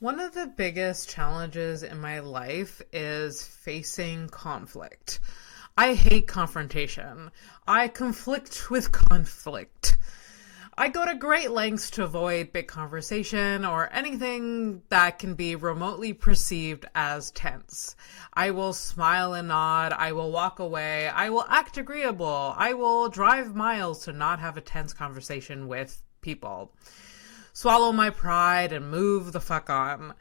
One of the biggest challenges in my life is facing conflict. I hate confrontation. I conflict with conflict. I go to great lengths to avoid big conversation or anything that can be remotely perceived as tense. I will smile and nod. I will walk away. I will act agreeable. I will drive miles to not have a tense conversation with people. Swallow my pride and move the fuck on.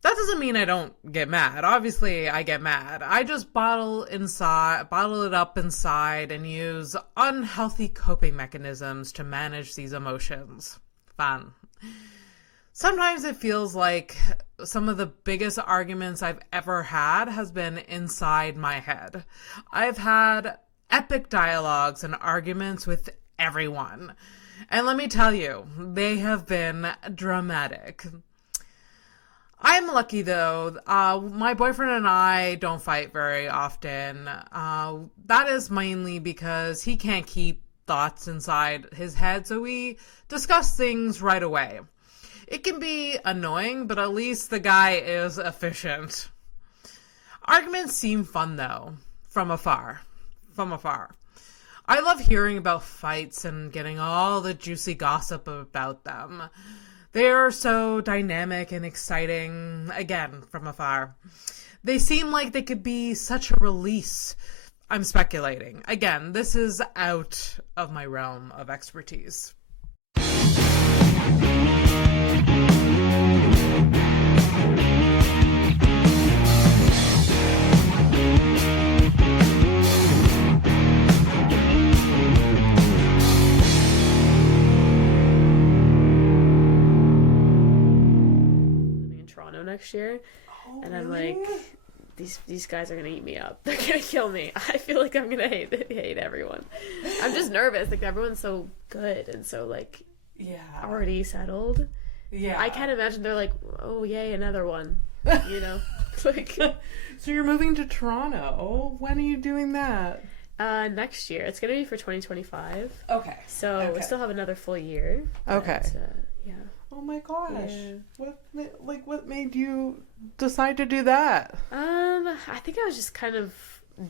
That doesn't mean I don't get mad. Obviously, I get mad. I just bottle it up inside and use unhealthy coping mechanisms to manage these emotions. Fun. Sometimes it feels like some of the biggest arguments I've ever had has been inside my head. I've had epic dialogues and arguments with everyone. And let me tell you, they have been dramatic. I'm lucky, though. My boyfriend and I don't fight very often. That is mainly because he can't keep thoughts inside his head, so we discuss things right away. It can be annoying, but at least the guy is efficient. Arguments seem fun, though, from afar. I love hearing about fights and getting all the juicy gossip about them. They are so dynamic and exciting, again, from afar. They seem like they could be such a release. I'm speculating. Again, this is out of my realm of expertise. Next year, and I'm like, these guys are gonna eat me up. They're gonna kill me. I feel like I'm gonna hate everyone. I'm just nervous. Like, everyone's so good and so like already settled. Yeah, I can't imagine they're like, oh yay, another one. You know, like. So you're moving to Toronto. When are you doing that? Next year. It's gonna be for 2025. Okay. So we still have another full year. Okay. Yeah. Oh my gosh. Yeah. What made you decide to do that? I think I was just kind of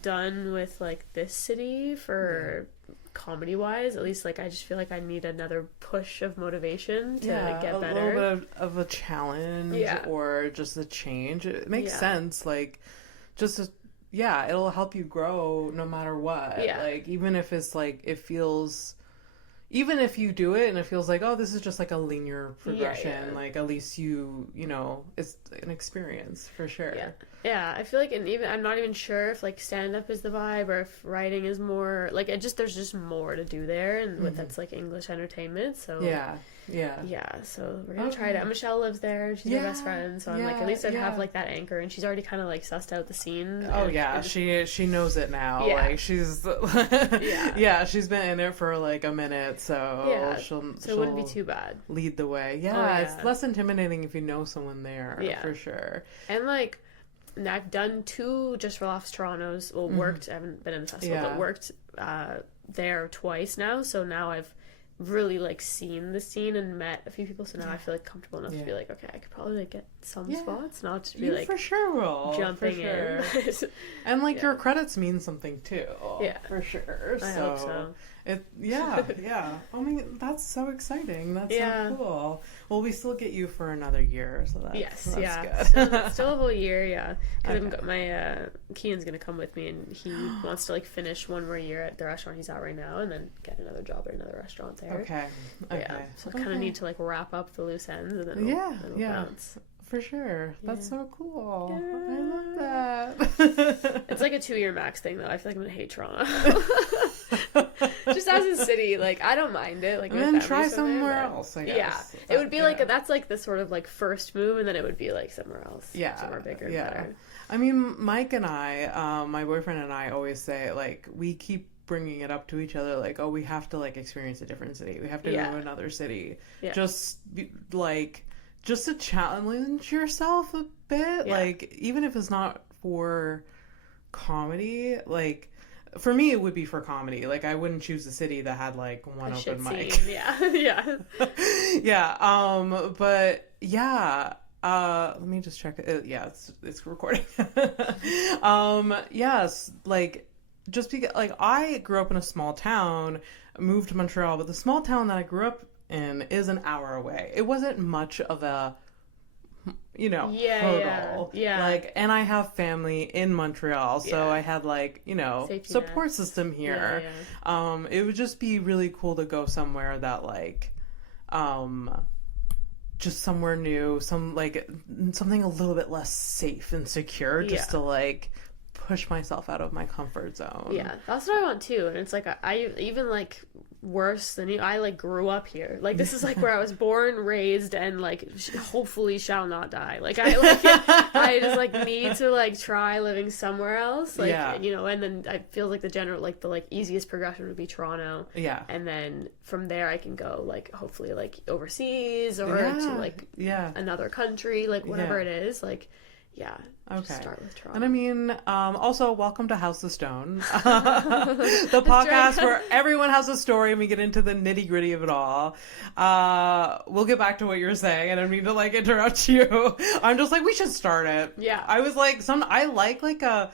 done with like this city for comedy wise. At least like I just feel like I need another push of motivation to like, get better. A little bit of a challenge or just a change. It makes sense. Like just it'll help you grow no matter what. Yeah. Like even if it's like even if you do it and it feels like, oh, this is just like a linear progression, like at least you know, it's an experience for sure. Yeah, I feel like, and even I'm not even sure if like stand-up is the vibe or if writing is more like there's just more to do there, and with that's like English entertainment. So yeah. So we're gonna try it out. Michelle lives there, and she's my best friend. So I'm like, at least I'd have like that anchor, and she's already kind of like sussed out the scene. Oh she knows it now. Yeah. Like she's she's been in it for like a minute, so she'll it wouldn't be too bad. Lead the way. Yeah, it's less intimidating if you know someone there. Yeah, for sure. And like, I've done 2 Just for Laughs Toronto's. Well, worked. I haven't been in the festival, but worked there twice now. So now I've really like seen the scene and met a few people. So now I feel like comfortable enough to be like, okay, I could probably like get some spots, not to be like for sure will jumping in. And like your credits mean something too. Yeah, for sure. I hope so. I mean, that's so exciting. That's so cool. Well, we still get you for another year, so that's good. Still a whole year, because my Kean's gonna come with me, and he wants to like finish one more year at the restaurant he's at right now, and then get another job at another restaurant there. Okay. So I kind of need to like wrap up the loose ends, and then we'll bounce. For sure. That's so cool. Yeah. I love that. It's like a 2-year max thing, though. I feel like I'm going to hate Toronto. Just as a city, like, I don't mind it. Like, and then try somewhere else, I guess. Yeah. It would be like, that's like the sort of like first move, and then it would be like somewhere else. Yeah. Somewhere bigger and better. I mean, Mike and I, my boyfriend and I always say, like, we keep bringing it up to each other, like, oh, we have to, like, experience a different city. We have to go to another city. Yeah. Just to challenge yourself a bit, like, even if it's not for comedy, like, for me, it would be for comedy. Like, I wouldn't choose a city that had, like, one open mic. Yeah. But, let me just check it. Yeah, it's recording. Yes, like, just because, like, I grew up in a small town, moved to Montreal, but the small town that I grew up in is an hour away. It wasn't much of a, hurdle. Yeah. Like, and I have family in Montreal, so Yeah. I had, like, Safety support net. system here. Yeah. It would just be really cool to go somewhere that, like, just somewhere new, something a little bit less safe and secure, just to, like, push myself out of my comfort zone. Yeah, that's what I want too. And it's like I even, like, worse than you, I, like, grew up here. Like, this is, like, where I was born, raised, and, like, hopefully shall not die. Like, I just, like, need to, like, try living somewhere else. Like, and then I feel like the easiest progression would be Toronto. Yeah. And then from there I can go, like, hopefully, like, overseas or to, like, another country, like, whatever it is. Like, yeah. Okay. Start with Toronto. And I mean, also, welcome to House of Stone, the podcast where everyone has a story and we get into the nitty gritty of it all. We'll get back to what you're saying. I don't mean to, like, interrupt you. I'm just like, we should start it. Yeah. I was like, I like a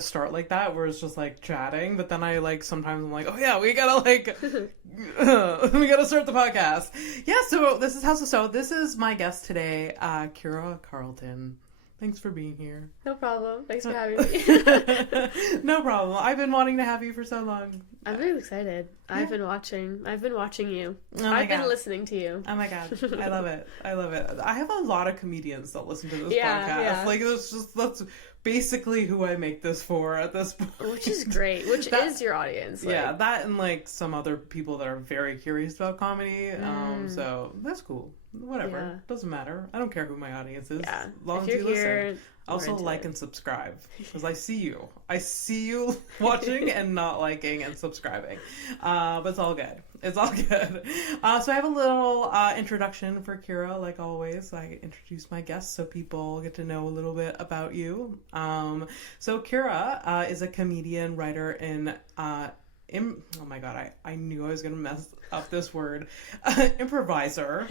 start like that where it's just, like, chatting, but then I, like, sometimes I'm like, oh yeah, we gotta, like, we gotta start the podcast. Yeah, so this is House of Stone. This is my guest today, Kyra Carleton. Thanks for being here. No problem. Thanks for having me. No problem. I've been wanting to have you for so long. I'm really excited. Yeah. I've been watching you. Oh I've been listening to you. Oh my god. I love it. I have a lot of comedians that listen to this podcast. Yeah. Like, that's basically who I make this for at this point. Which is great. Which is your audience. Like. Yeah, that and, like, some other people that are very curious about comedy. So that's cool. Whatever. Yeah. Doesn't matter. I don't care who my audience is. Yeah. As long as you listen. Also, like and subscribe, because I see you. I see you watching and not liking and subscribing. But it's all good. It's all good. So I have a little introduction for Kyra, like always. I introduce my guests so people get to know a little bit about you. So Kyra is a comedian, writer, and oh my god, I knew I was going to mess up this word. Improviser.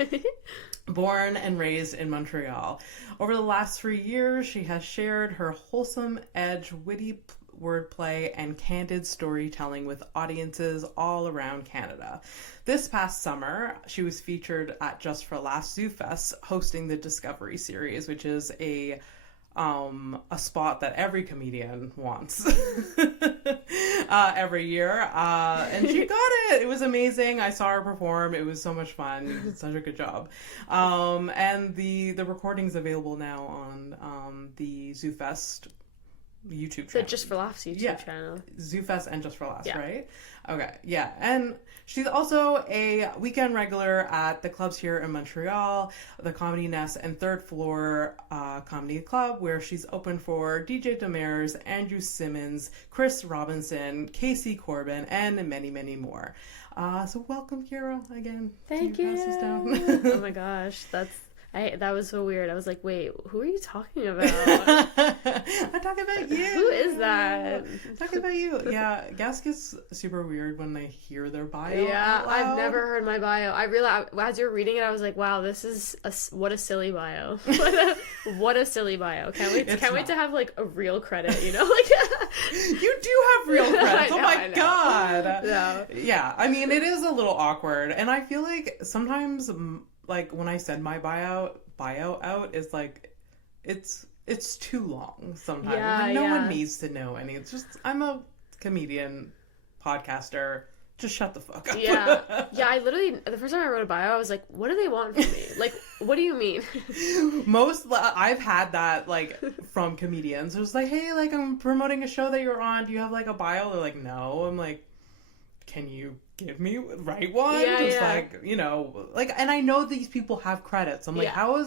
Born and raised in Montreal. Over the last 3 years, she has shared her wholesome edge, witty wordplay, and candid storytelling with audiences all around Canada. This past summer, she was featured at Just for Laughs Zoofest, hosting the Discovery series, which is a spot that every comedian wants every year. And she got it. It was amazing. I saw her perform. It was so much fun. You did such a good job. And the recording's available now on the Zoofest YouTube channel. The Just for Laughs YouTube channel. Zoofest and Just for Laughs, right? Okay, yeah. And she's also a weekend regular at the clubs here in Montreal, the Comedy Nest and Third Floor Comedy Club, where she's open for DJ Demers, Andrew Simmons, Chris Robinson, Casey Corbin, and many, many more. So welcome, Kyra, again. Thank you. Oh my gosh, that was so weird. I was like, wait, who are you talking about? I'm talking about you. Who is that? I'm talking about you. Yeah, gas gets super weird when they hear their bio. Yeah, I've never heard my bio. I realized as you're reading it, I was like, wow, this is what a silly bio. What a silly bio. Can't wait to have, like, a real credit, you know? Like, you do have real credits. Oh my god. No. Yeah, I mean, it is a little awkward, and I feel like sometimes, like, when I send my bio out, it's like, it's too long sometimes. Yeah, like, no one needs to know any. It's just, I'm a comedian, podcaster. Just shut the fuck up. Yeah. I literally, the first time I wrote a bio, I was like, what do they want from me? Like, what do you mean? I've had that, like, from comedians. It was like, hey, like, I'm promoting a show that you're on. Do you have, like, a bio? They're like, no. I'm like, can you give me write one? Like, you know, like, and I know these people have credits. I'm like, how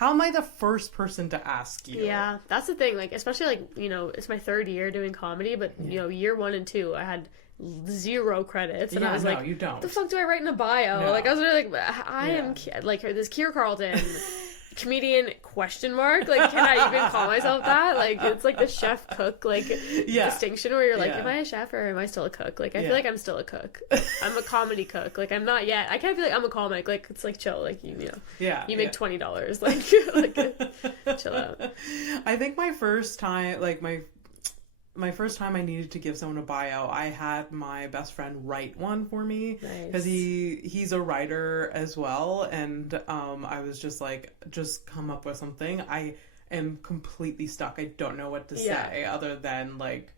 am I the first person to ask you? Yeah, that's the thing. Like, especially, like, you know, it's my 3rd year doing comedy, but you know, year 1 and 2, I had 0 credits, and I was like, you don't. What the fuck do I write in a bio? No. Like, I was really like, I am like this Kyra Carleton, comedian question mark, like, can I even call myself that? Like, it's like the chef cook like distinction where you're like, am I a chef or am I still a cook? Like, I feel like I'm still a cook. I'm a comedy cook. Like, I'm not yet. I can't feel like I'm a comic. Like, it's like chill. Like, you know, you make $20. Like chill out. I think my first time, like my first time I needed to give someone a bio, I had my best friend write one for me because he's a writer as well, and I was just like, just come up with something. I am completely stuck. I don't know what to say other than like,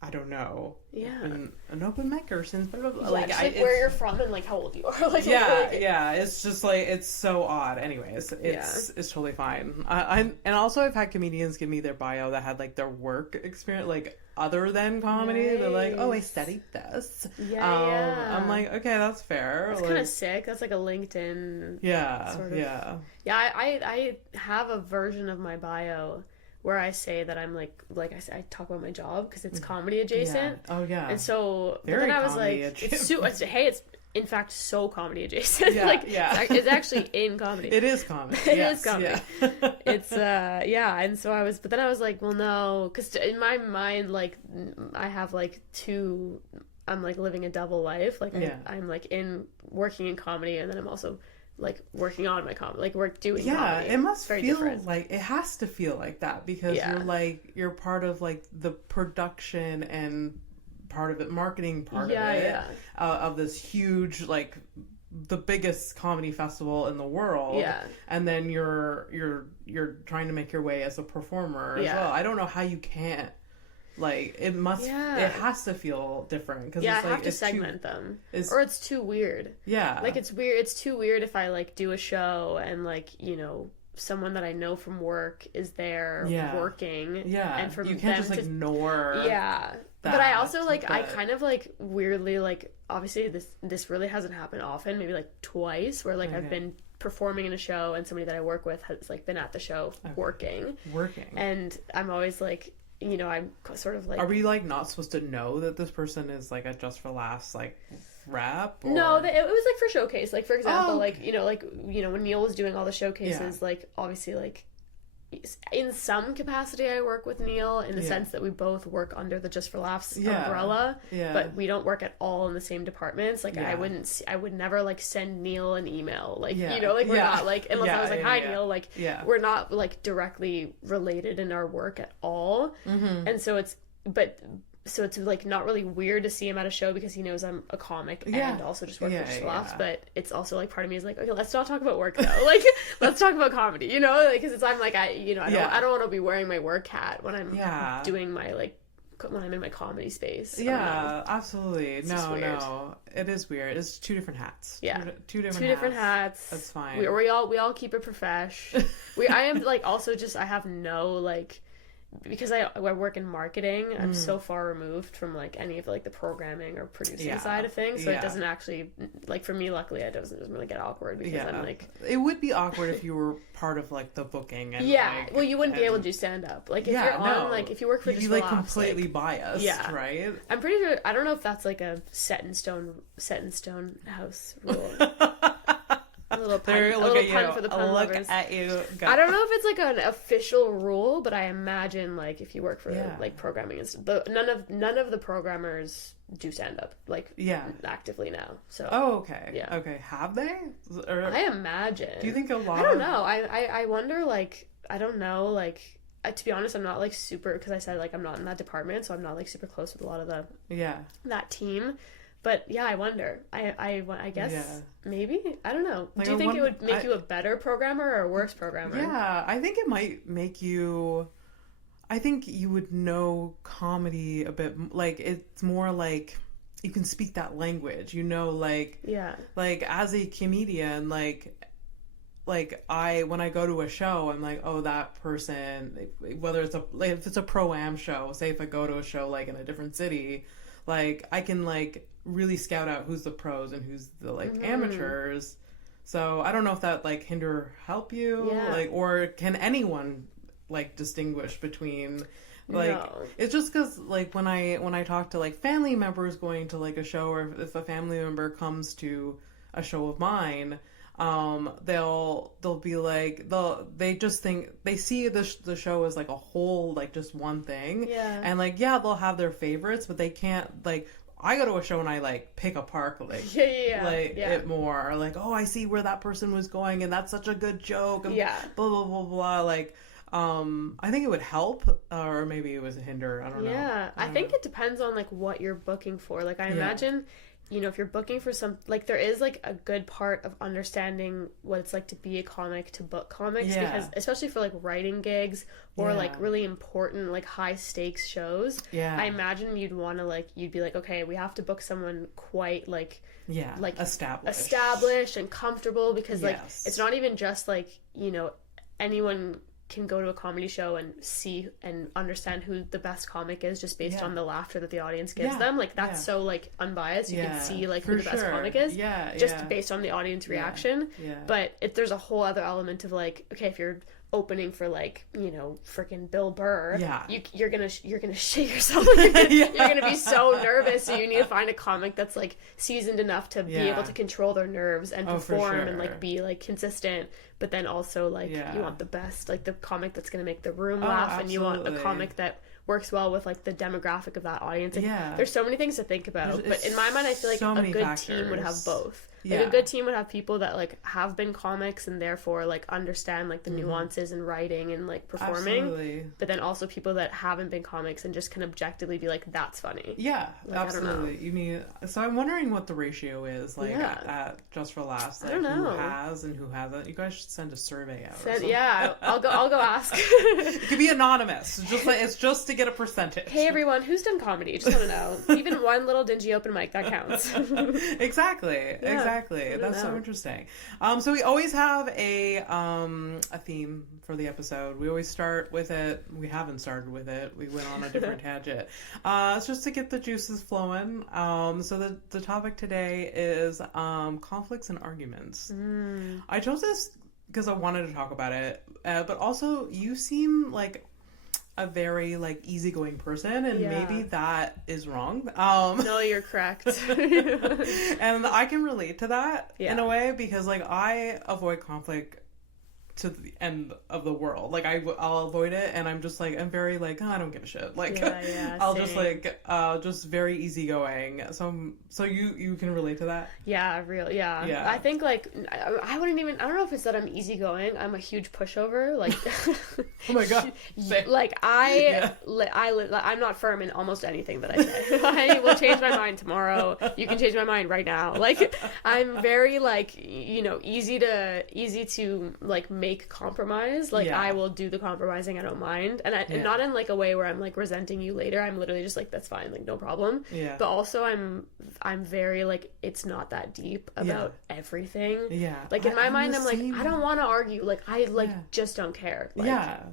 I don't know. Yeah. An open micer since blah, blah, blah. Like, just, like where you're from and like how old you are. Like, yeah. It's just like, it's so odd. Anyways, it's totally fine. And also I've had comedians give me their bio that had like their work experience, like other than comedy. Nice. They're like, oh, I studied this. Yeah. I'm like, okay, that's fair. That's like, kind of sick. That's like a LinkedIn. Yeah. Sort of. Yeah. Yeah. I have a version of my bio where I say that I'm like I said, I talk about my job because it's comedy adjacent. Yeah. Oh yeah. And so, very but then I was like, adjacent. it's in fact so comedy adjacent. It's actually in comedy. It is comedy. It is comedy. Yeah. It's and so I was, but then I was like, well, no, because in my mind, like I have like I'm like living a double life. Like I'm like working in comedy, and then I'm also like working on my comedy, like doing comedy. It must feel different. Like it has to feel like that because you're part of like the production and part of it, marketing part of it, of this huge, like the biggest comedy festival in the world. And then you're trying to make your way as a performer as well. I don't know how you can't. Like, it has to feel different. Cause I have to segment them. Or it's too weird. Yeah. Like, it's weird. It's too weird if I, like, do a show and, like, you know, someone that I know from work is there working. Yeah. And for you can't just ignore. Yeah. But I also, like, I kind of, like, weirdly, like, obviously this really hasn't happened often. Maybe, like, twice where, like, I've been performing in a show and somebody that I work with has, like, been at the show working. And I'm always, like, you know, I'm sort of like... Are we, like, not supposed to know that this person is, like, a Just for Laughs, like, rep? Or... No, it was, like, for showcase. Like, for example, like, you know, when Neil was doing all the showcases, like, obviously, like, in some capacity I work with Neil in the sense that we both work under the Just for Laughs umbrella, but we don't work at all in the same departments. Like, I would never, like, send Neil an email. Like, you know, like, we're not, like, unless I was like, hi, Neil, like, we're not, like, directly related in our work at all. And so it's like not really weird to see him at a show because he knows I'm a comic and also just work for Just Laughs. But it's also like part of me is like, okay, let's not talk about work though. Like, let's talk about comedy, you know? Because like, I'm like, I don't want to be wearing my work hat when I'm doing my when I'm in my comedy space. Yeah, absolutely. No, it is weird. It's two different hats. Yeah, two different hats. That's fine. We all keep it profesh. I am like also just I have no like. Because I work in marketing, I'm so far removed from like any of like the programming or producing side of things, so it doesn't actually like for me. Luckily, it doesn't really get awkward because I'm like it would be awkward if you were part of like the booking and well, you wouldn't be able to do stand up like if you're on like if you work for Just like Laughs, completely biased, right? I'm pretty sure I don't know if that's like a set in stone house rule. A little pun for the pun lovers. At you. I don't know if it's like an official rule, but I imagine like if you work for like programming and stuff, none of the programmers do stand up like actively now. So okay, have they? Or, I imagine. Do you think a lot? I don't know. I wonder like I don't know like. To be honest, I'm not like super because I said like I'm not in that department, so I'm not like super close with a lot of the that team. But yeah, I wonder. I guess maybe I don't know. Like, do you think it would make you a better programmer or a worse programmer? Yeah, I think it might make you. I think you would know comedy a bit. Like it's more like you can speak that language. You know, like like as a comedian, like when I go to a show, I'm like, oh, that person. Whether it's if it's a pro-am show, say if I go to a show like in a different city, like I can like really scout out who's the pros and who's the like amateurs. So I don't know if that like hinder or help you, like, or can anyone like distinguish between like it's just because like when I talk to like family members going to like a show, or if a family member comes to a show of mine, they'll be like, they just think, they see the show as like a whole, like just one thing. Yeah. And like, yeah, they'll have their favorites, but they can't, like, I go to a show and I like pick apart like it more, or like, oh, I see where that person was going and that's such a good joke, and blah blah blah blah. Like, I think it would help, or maybe it was a hinder. I don't know. Yeah, I think it depends on like what you're booking for. Like, I imagine, you know, if you're booking for some, like, there is like a good part of understanding what it's like to be a comic, to book comics, because especially for like writing gigs or like really important, like high stakes shows, I imagine you'd want to like, you'd be like, okay, we have to book someone quite like established and comfortable, because like it's not even just like, you know, anyone can go to a comedy show and see and understand who the best comic is just based on the laughter that the audience gives them. Like, that's so like unbiased. You can see like who the best comic is just based on the audience reaction. But there's a whole other element of like, okay, if you're opening for like, you know, freaking Bill Burr, you're gonna shit yourself. You're gonna be so nervous, so you need to find a comic that's like seasoned enough to be able to control their nerves and perform and like be like consistent, but then also like you want the best, like the comic that's gonna make the room laugh, and you want a comic that works well with like the demographic of that audience. Like, there's so many things to think about, but in my mind I feel like a good team would have both. Like, a good team would have people that like have been comics and therefore like understand like the nuances in writing and like performing, but then also people that haven't been comics and just can objectively be like, that's funny. Like, absolutely. You need, so I'm wondering what the ratio is like at Just for Laughs, like, I don't know who has and who hasn't. You guys should send a survey out. I'll go ask. It could be anonymous, just like, it's just to get a percentage. Hey everyone, who's done comedy? Just want to know. Even one little dingy open mic, that counts. Exactly. That's so interesting. So we always have a theme for the episode. We always start with it. We haven't started with it. We went on a different tangent. It's just to get the juices flowing. So the topic today is conflicts and arguments. I chose this because I wanted to talk about it, but also you seem like a very like easygoing person, and maybe that is wrong. No, you're correct. And I can relate to that in a way, because like I avoid conflict to the end of the world. Like I'll avoid it, and I'm just like, I'm very like, oh, I don't give a shit. Like I'll just like just very easygoing. So you can relate to that? Yeah. I think like I don't know if it's that I'm easygoing. I'm a huge pushover. Like oh my god. Like I'm not firm in almost anything that I say. I will change my mind tomorrow. You can change my mind right now. Like I'm very like, you know, easy to like make compromise. Like I will do the compromising. I don't mind, and not in like a way where I'm like resenting you later. I'm literally just like, that's fine, like no problem. But also I'm very like, it's not that deep about everything. Like in my mind I'm like, I don't want to argue. Like I like just don't care. Like,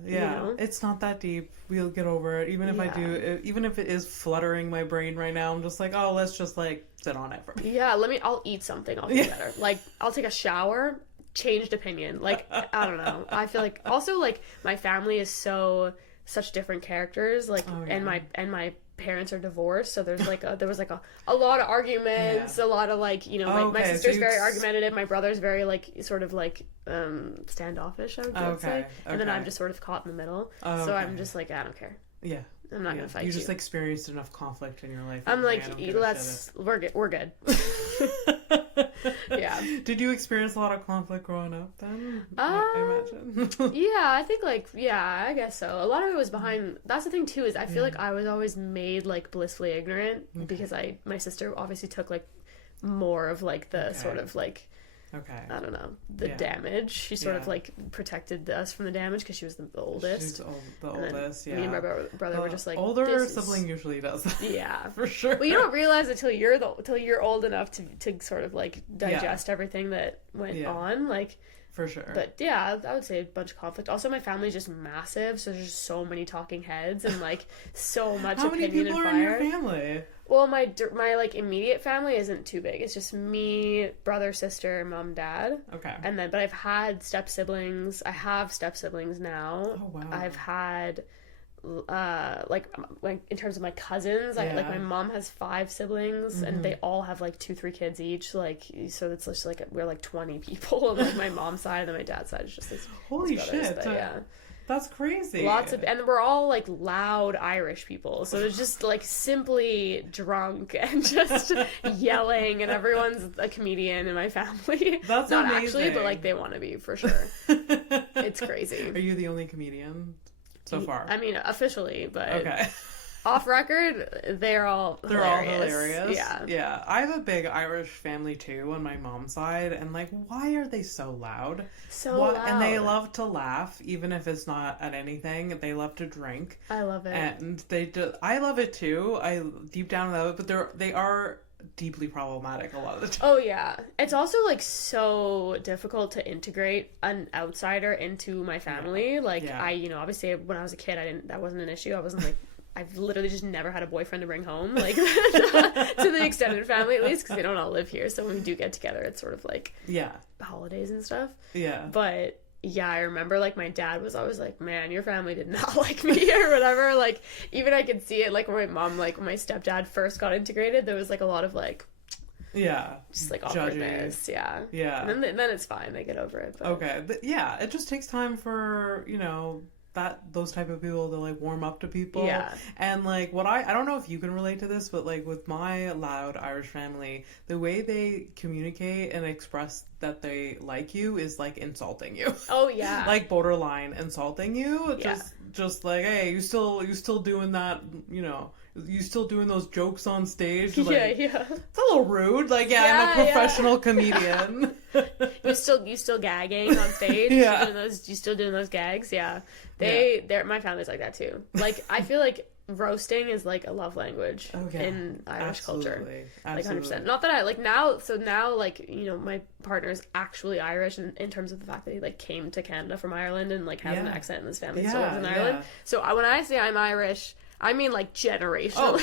you know? It's not that deep. We'll get over it. Even if I do, even if it is fluttering my brain right now, I'm just like, oh, let's just like sit on it for me. I'll eat something. I'll feel better. Like I'll take a shower. Changed opinion. Like I don't know. I feel like also like my family is such different characters. Like and my parents are divorced, so there's like there was like a lot of arguments, a lot of like, you know, my sister's very argumentative, my brother's very like sort of like standoffish, I would say, and then I'm just sort of caught in the middle. So I'm just like, I don't care. I'm not gonna fight you. You just experienced enough conflict in your life. I'm like, we're good. Did you experience a lot of conflict growing up then? I imagine. I think like, I guess so. A lot of it was behind, that's the thing too, is I feel like I was always made like blissfully ignorant, because my sister obviously took like more of like the sort of like, I don't know, the damage. She sort of like protected us from the damage because she was the oldest. She's the oldest, Me and my brother were just like, older sibling usually does that. Yeah, for sure. Well, you don't realize it till you're old enough to sort of like digest everything that went on, like. For sure. But I would say a bunch of conflict. Also, my family's just massive, so there's just so many talking heads and like so much opinion and fire. How many people are in your family? Well, my like immediate family isn't too big. It's just me, brother, sister, mom, dad. Okay. And then, but I've had step siblings. I have step siblings now. Oh wow. I've had like in terms of my cousins, like my mom has 5 siblings and they all have like 2-3 kids each, like, so it's just like we're like 20 people on like my mom's side, and then my dad's side is just his holy brothers, shit, but, yeah. That's crazy. Lots of, and we're all like loud Irish people, so it's just like simply drunk and just yelling, and everyone's a comedian in my family. That's not amazing. actually, but like they want to be for sure. It's crazy. Are you the only comedian so far? I mean, officially, but okay. Off record, they're all hilarious. Yeah. I have a big Irish family too on my mom's side, and like, why are they so loud? Loud. And they love to laugh, even if it's not at anything. They love to drink. I love it. And I love it too. I deep down love it, but they are deeply problematic a lot of the time. Oh yeah. It's also like so difficult to integrate an outsider into my family. Like I, obviously when I was a kid, that wasn't an issue. I wasn't like, I've literally just never had a boyfriend to bring home, like, to the extended family, at least, because they don't all live here. So when we do get together, it's sort of like holidays and stuff. Yeah. But yeah, I remember like my dad was always like, man, your family did not like me or whatever. Like, even I could see it, like when my mom, like when my stepdad first got integrated, there was like a lot of like, just like awkwardness. Yeah. And then it's fine. They get over it. But... Okay. Yeah. It just takes time for, those type of people to like warm up to people. Yeah. And like what I don't know if you can relate to this, but like with my loud Irish family, the way they communicate and express that they like you is like insulting you. Oh yeah. Like borderline insulting you. Just like, hey, you still doing that, you still doing those jokes on stage? Like, yeah. It's a little rude. Like, I'm a professional comedian. You still gagging on stage? You still doing those gags? Yeah. My family's like that too. Like, I feel like roasting is like a love language in Irish culture. Like 100%. Not that I like now, like, my partner is actually Irish in terms of the fact that he like came to Canada from Ireland and like has an accent in his family still lives in Ireland. So when I say I'm Irish, I mean like generationally. Oh,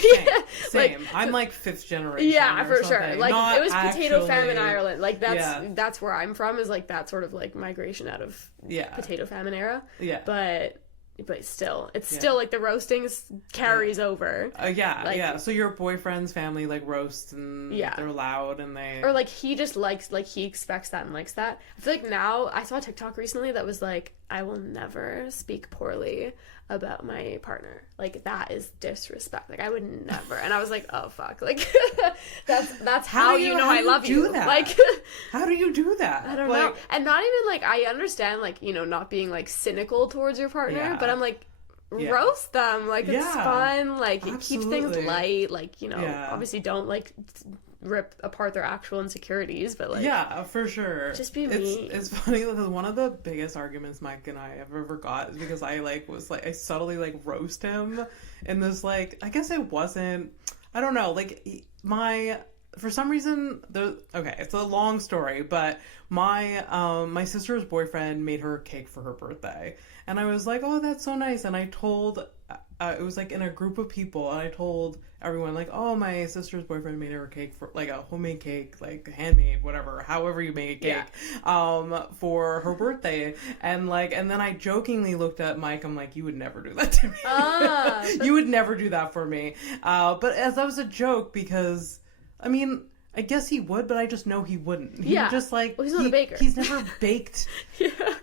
same. Like, I'm like 5th generation. Yeah, for something. Sure. Like not it was potato famine Ireland. Like that's where I'm from, is like that sort of like migration out of potato famine era. Yeah. But still, it's still like the roasting carries over. So your boyfriend's family like roasts and they're loud and or like he just likes, like he expects that and likes that. I feel like now I saw a TikTok recently that was like, I will never speak poorly about my partner. Like that is disrespect. Like I would never. And I was like, oh fuck. Like that's how I love you. That? Like how do you do that? I don't know. And not even like, I understand like, not being like cynical towards your partner, but I'm like, roast them. Like it's fun. Like it keeps things light. Like, obviously don't like rip apart their actual insecurities, but like for sure, just be me. It's funny because one of the biggest arguments Mike and I have ever got is because I like was like, I subtly like roast him in this, like, I guess it wasn't, I don't know, like for some reason it's a long story, but my sister's boyfriend made her a cake for her birthday, and I was like, oh, that's so nice. And I told it was like in a group of people, and I told everyone like, oh, my sister's boyfriend made her a cake, for like a homemade cake, like handmade, whatever, however you make a cake, for her birthday. And then I jokingly looked at Mike. I'm like, you would never do that to me. You would never do that for me. But as that was a joke, because I mean, I guess he would, but I just know he wouldn't. He just like, he's not a baker. He's never baked.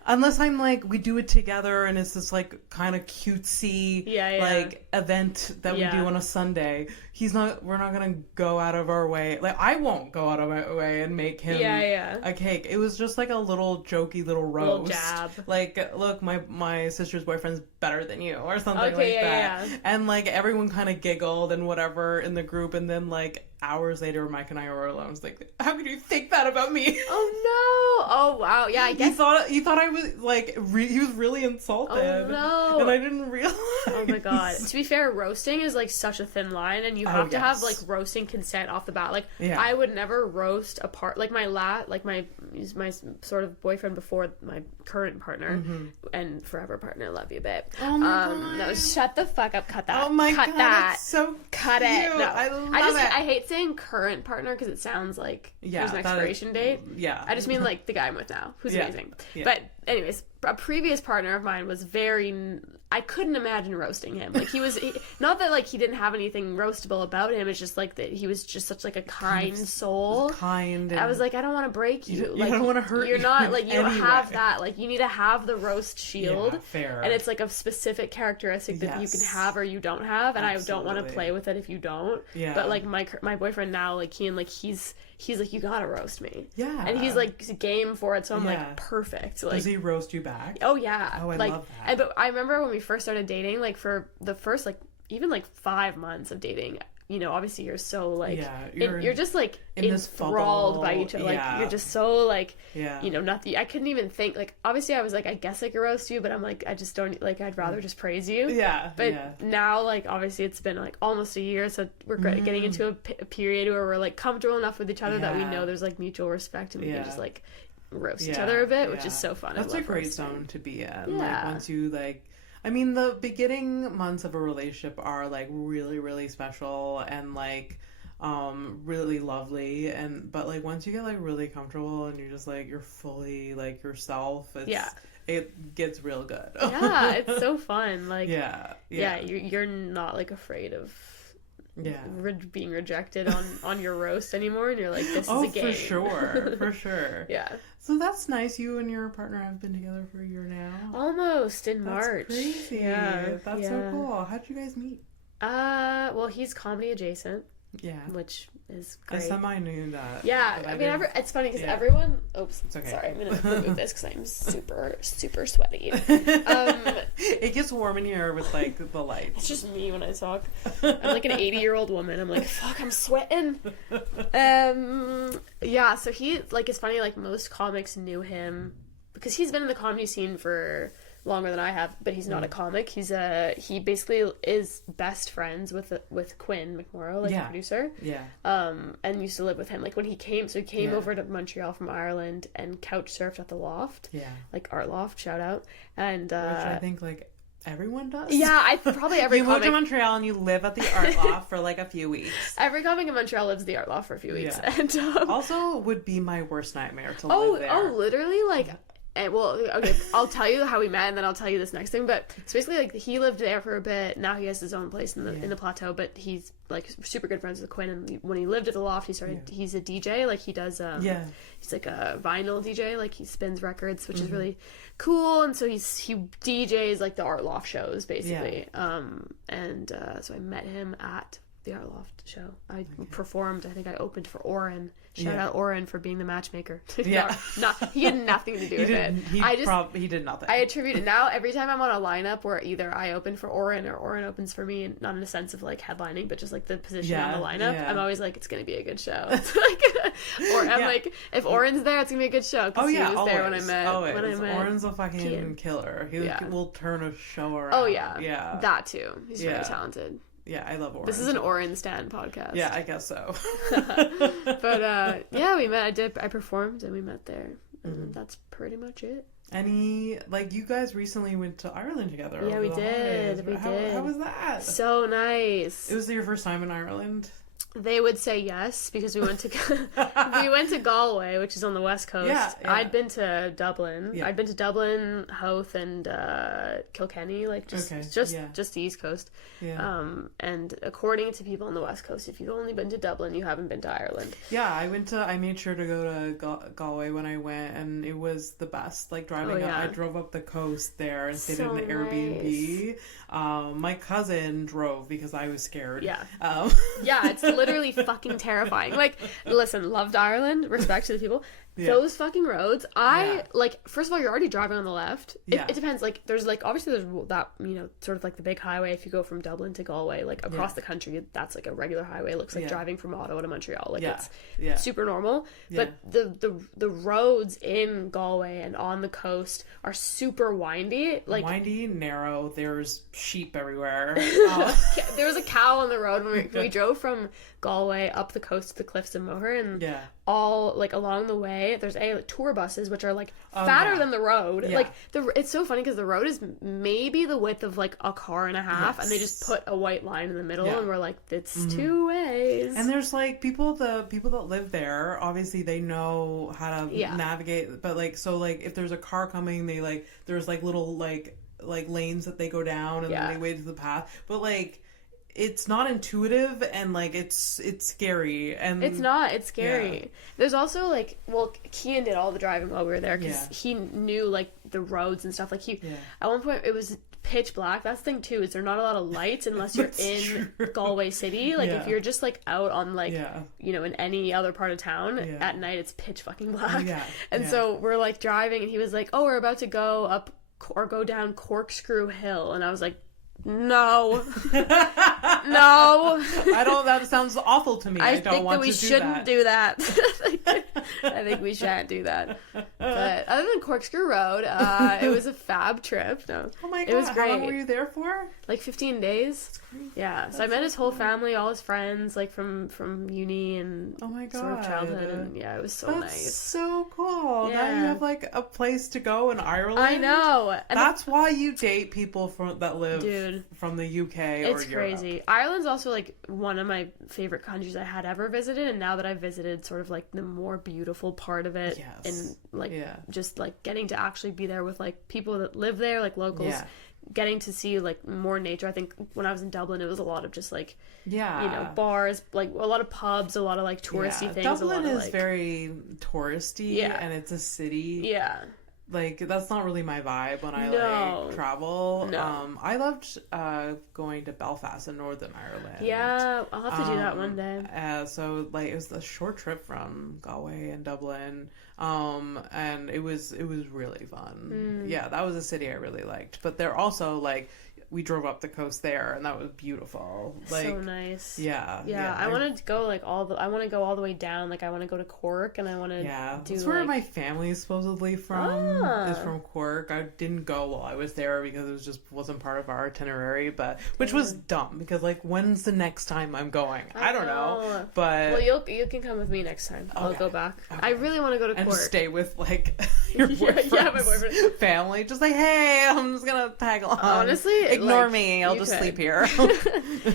Unless I'm like, we do it together and it's this like kind of cutesy like event that we do on a Sunday. We're not gonna go out of our way. Like, I won't go out of my way and make him a cake. It was just like a little jokey little roast. Little jab. Like, look, my sister's boyfriend's better than you, or something like that. And like everyone kind of giggled and whatever in the group, and then like hours later, Mike and I were alone. I was like, how could you think that about me? Oh no! Oh wow! Yeah, I guess he thought I was like he was really insulted. Oh no! And I didn't realize. Oh my god! To be fair, roasting is like such a thin line, and you have to have like roasting consent off the bat. Like I would never roast a part, like my sort of boyfriend before my current partner and forever partner. Love you, babe. Oh my god! No, shut the fuck up. Cut that. Oh my god! That's so cut cute. it. No, I love it. I hate saying current partner because it sounds like there's an expiration date. Yeah. I just mean like the guy I'm with now, who's amazing. Yeah. But anyways, a previous partner of mine was I couldn't imagine roasting him. Like, not that, like, he didn't have anything roastable about him, it's just, like, that he was just such, like, a kind soul. Kind. I was like, I don't want to break you. You don't want to hurt you. You're not, like, you don't have that. Like, you need to have the roast shield. Yeah, fair. And it's, like, a specific characteristic that you can have or you don't have, and I don't want to play with it if you don't. Yeah. But, like, my boyfriend now, like, he's like, you gotta roast me. Yeah. And he's, like, game for it, so I'm, like, perfect. Like, does he roast you back? Oh, yeah. Oh, I like, love that. But I remember when we first started dating, like, for the first, like, even, like, 5 months of dating, you know, obviously you're so, like, you're just, like, enthralled by each other. Like, you're just so, like, you know, nothing. I couldn't even think, like, obviously I was like, I guess I could roast you, but I'm like, I just don't, like, I'd rather just praise you. Yeah. But now, like, obviously it's been, like, almost a year, so we're getting into a period where we're, like, comfortable enough with each other that we know there's, like, mutual respect, and we can just, like, roast each other a bit, which is so fun. That's a great zone to be in. Yeah. Like, once you, like, I mean, the beginning months of a relationship are, like, really, really special and, like, really lovely. But, like, once you get, like, really comfortable and you're just, like, you're fully, like, yourself, it gets real good. Yeah, it's so fun. Like, yeah, you're not, like, afraid of being rejected on your roast anymore, and you're like, this is a game. For sure. Yeah. So that's nice. You and your partner have been together for a year now. Almost in March. That's crazy. Yeah. That's so cool. How'd you guys meet? Well, he's comedy adjacent. Yeah. Which is great. I somehow knew that. Yeah. I mean, it's funny because everyone... Oops. It's okay. Sorry, I'm going to remove this because I'm super, super sweaty. It gets warm in here with, like, the lights. It's just me when I talk. I'm like an 80-year-old woman. I'm like, fuck, I'm sweating. Yeah, so he, like, it's funny, like, most comics knew him because he's been in the comedy scene for longer than I have, but he's not a comic. He basically is best friends with Quinn McMorrow, like the producer. Yeah. And used to live with him. Like, when he came over to Montreal from Ireland and couch surfed at the Loft. Yeah. Like, Art Loft, shout out. And which I think, like, everyone does. Yeah, probably every comic. You moved to Montreal and you live at the Art Loft for, like, a few weeks. Every comic in Montreal lives at the Art Loft for a few weeks. Yeah. And also would be my worst nightmare to live there. Oh, literally, like... Well, okay, I'll tell you how we met, and then I'll tell you this next thing. But it's basically, like, he lived there for a bit. Now he has his own place in the plateau, but he's, like, super good friends with Quinn. And when he lived at the Loft, he's a DJ. Like, he does, he's, like, a vinyl DJ. Like, he spins records, which is really cool. And so he DJs, like, the Art Loft shows, basically. Yeah. So I met him at the Art Loft show. I performed. I think I opened for Oren. Shout out Oren for being the matchmaker. Yeah. He had nothing to do with it. He did nothing. I attribute it now. Every time I'm on a lineup where either I open for Oren or Oren opens for me, and not in a sense of, like, headlining, but just, like, the position on the lineup, I'm always like, it's gonna be a good show. It's like, or I'm like, if Oren's there, it's gonna be a good show. Because he was always, there when I met. Always. When I met Oren's a fucking killer. He will turn a show around. Oh yeah. That too. He's very talented. Yeah, I love Oren. This is an Oren Stan podcast. Yeah, I guess so. But we met. I performed and we met there, and that's pretty much it. You guys recently went to Ireland together? Yeah, we did. How was that? So nice. It was your first time in Ireland? They would say yes because we went to Galway, which is on the west coast. Yeah. I'd been to Dublin. Yeah. I'd been to Dublin, Howth, and Kilkenny, like just the east coast. Yeah. And according to people on the west coast, if you've only been to Dublin, you haven't been to Ireland. Yeah, I made sure to go to Galway when I went, and it was the best. Like driving up, I drove up the coast there and stayed in the Airbnb. My cousin drove because I was scared. Yeah. Yeah, it's literally fucking terrifying. Like, listen, loved Ireland, respect to the people. Yeah. Those fucking roads, first of all, you're already driving on the left. It depends. Like, there's, like, obviously there's that, sort of like the big highway if you go from Dublin to Galway, like, across the country, that's, like, a regular highway. It looks like driving from Ottawa to Montreal. Like, it's super normal. But the roads in Galway and on the coast are super windy. Like, windy, narrow, there's sheep everywhere. There was a cow on the road when we drove from Galway up the coast to the cliffs of Moher, and all, like, along the way, there's like, tour buses, which are like fatter than the road. Yeah. Like it's so funny because the road is maybe the width of like a car and a half, and they just put a white line in the middle, and we're like, it's two ways. And there's like the people that live there, obviously they know how to navigate, but like, so like if there's a car coming, they like, there's like little like lanes that they go down, and then they wait to the path, but like it's not intuitive, and like it's scary, and it's scary. There's also like, well, Kian did all the driving while we were there because he knew like the roads and stuff. Like at one point it was pitch black. That's the thing too, is there not a lot of lights unless you're in Galway City. Like if you're just like out on like you know, in any other part of town at night, it's pitch fucking black. And so we're like driving, and he was like, oh, we're about to go up or go down Corkscrew Hill, and I was like, no. No. That sounds awful to me. I don't want to do that. I think that we shouldn't do that. I think we shan't do that. But other than Corkscrew Road, it was a fab trip. No. Oh my God. It was great. How long were you there for? Like 15 days. That's crazy. Yeah. So I met his whole family, all his friends, like from uni and sort of childhood. And it was so nice. That's so cool. Now you have like a place to go in Ireland. I know. And that's why you date people that live from the UK or It's crazy. Europe. Ireland's also like one of my favorite countries I had ever visited, and now that I've visited sort of like the more beautiful part of it, and like just like getting to actually be there with like people that live there, like locals, getting to see like more nature. I think when I was in Dublin, it was a lot of just like you know, bars, like a lot of pubs, a lot of like touristy things. Dublin is very touristy, and it's a city. Like, that's not really my vibe when I, like, travel. No. I loved going to Belfast in Northern Ireland. Yeah, I'll have to do that one day. So, like, it was a short trip from Galway and Dublin, and it was really fun. Yeah, that was a city I really liked. But they're also, like, we drove up the coast there, and that was beautiful. Like, so nice. Yeah. I want to go like I want to go all the way down. Like I want to go to Cork, and I want to do. That's where my family is supposedly from. Is from Cork. I didn't go while I was there because it wasn't part of our itinerary, which was dumb because like when's the next time I'm going? I don't know. But well, you can come with me next time. I'll go back. Okay. I really want to go to Cork and stay with like your boyfriend's my boyfriend family. Just like, hey, I'm just gonna tag along. Honestly. Ignore me. I'll just sleep here.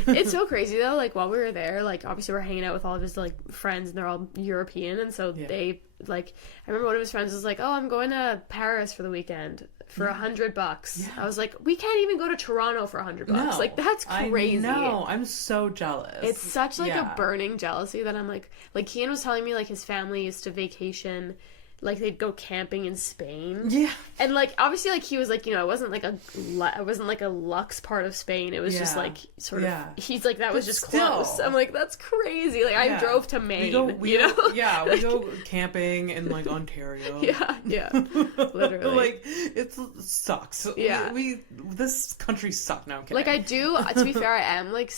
It's so crazy though. Like while we were there, like obviously we're hanging out with all of his like friends, and they're all European, and so they like. I remember one of his friends was like, "Oh, I'm going to Paris for the weekend for $100." Yeah. I was like, "We can't even go to Toronto for $100." No, like that's crazy. No, I'm so jealous. It's such like a burning jealousy that I'm like Kian was telling me like his family used to vacation. Like they'd go camping in Spain, and like obviously like he was like, you know, it wasn't like a luxe part of Spain. It was just like sort of. He's like that was just close. I'm like that's crazy. Like I drove to Maine. We go camping in like Ontario. Literally. Like it sucks. We this country sucks now. Like I do. To be fair, I am like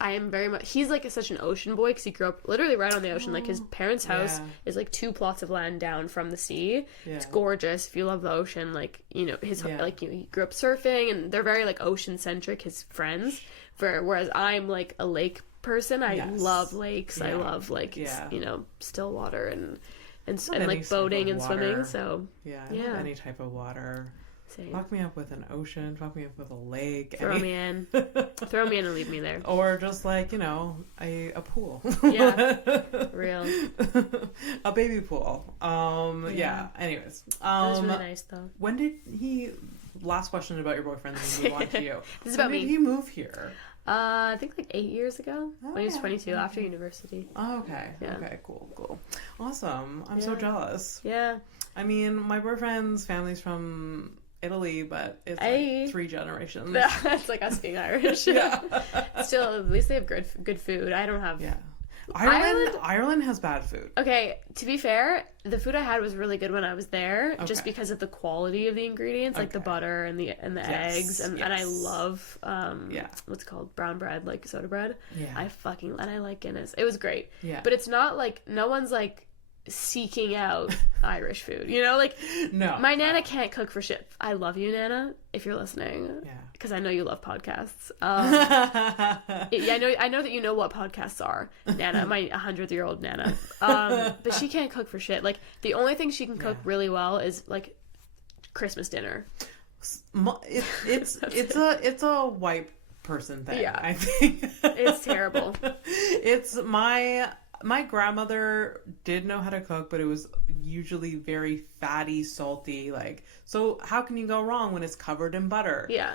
I am very much. He's like such an ocean boy because he grew up literally right on the ocean. Like his parents' house is like 2 plots of land down from the sea. It's gorgeous if you love the ocean. Like you know like you know, he grew up surfing, and they're very like ocean centric. His friends, whereas I'm like a lake person. I love lakes. I love like you know still water and like boating and swimming. So any type of water. Same. Fuck me up with an ocean. Fuck me up with a lake. Throw me in and leave me there. Or just like, you know, a pool. Yeah. Real. A baby pool. Anyways. That was really nice though. When did he... Last question about your boyfriend, then we move on to you. This is about me. When did he move here? I think like 8 years ago when he was 22 after university. Oh, okay. Yeah. Okay, cool. Awesome. I'm so jealous. Yeah. I mean, my boyfriend's family's from Italy, but it's like 3 generations. It's like us being Irish. Still, at least they have good food. I don't have... Yeah. Ireland has bad food. Okay, to be fair, the food I had was really good when I was there, just because of the quality of the ingredients, like the butter and the eggs, and I love what's it called, brown bread, like soda bread. Yeah, I like Guinness. It was great. Yeah, but it's not like no one's like seeking out Irish food, you know, like No, my Nana can't cook for shit. I love you, Nana, if you're listening, Yeah. because I know you love podcasts. I know that you know what podcasts are, Nana, my 100-year-old Nana. But she can't cook for shit. Like the only thing she can cook really well is like Christmas dinner. It's a white person thing. Yeah. I think It's terrible. It's my grandmother did know how to cook, but it was usually very fatty, salty, like, so how can you go wrong when it's covered in butter? Yeah.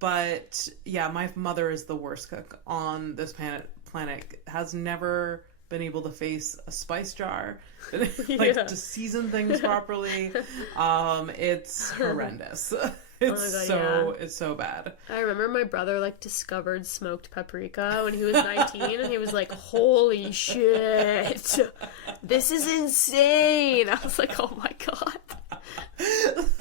But yeah, my mother is the worst cook on this planet, has never been able to face a spice jar, like to season things properly. It's horrendous. It's so bad. I remember my brother like discovered smoked paprika when he was 19 and he was like, holy shit, this is insane. I was like, oh my god.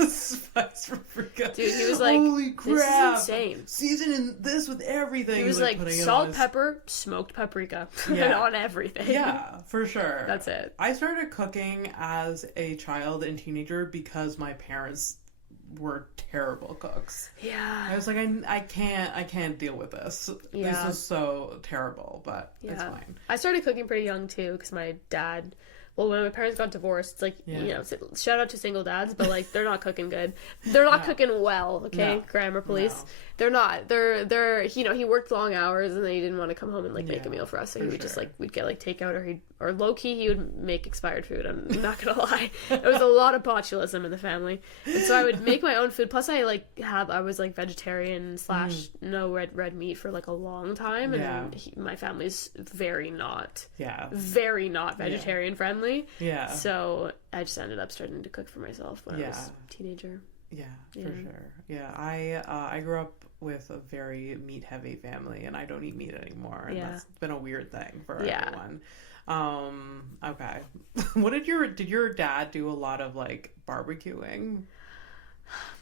Spice paprika. Dude, he was like, holy crap, this is insane. Seasoning this with everything. He was like salt, pepper, smoked paprika. And on everything. Yeah, for sure. That's it. I started cooking as a child and teenager because my parents were terrible cooks. Yeah. I was like, I can't deal with this. Yeah. This is so terrible, but it's fine. I started cooking pretty young too because my dad, well, when my parents got divorced, it's like, you know, shout out to single dads, but like, they're not cooking good. They're not cooking well, okay? No. Grammar police. No. They're not. They're, you know, he worked long hours and then he didn't want to come home and like make a meal for us. So he would just like, we'd get like takeout or low key, he would make expired food. I'm not gonna lie. There was a lot of botulism in the family. And so I would make my own food. Plus I was like vegetarian / no red meat for like a long time. And my family's very not vegetarian friendly. Yeah. So I just ended up starting to cook for myself when I was a teenager. Yeah, for sure. Yeah, I grew up with a very meat heavy family and I don't eat meat anymore, and that's been a weird thing for everyone. Okay. What did your dad do a lot of like barbecuing?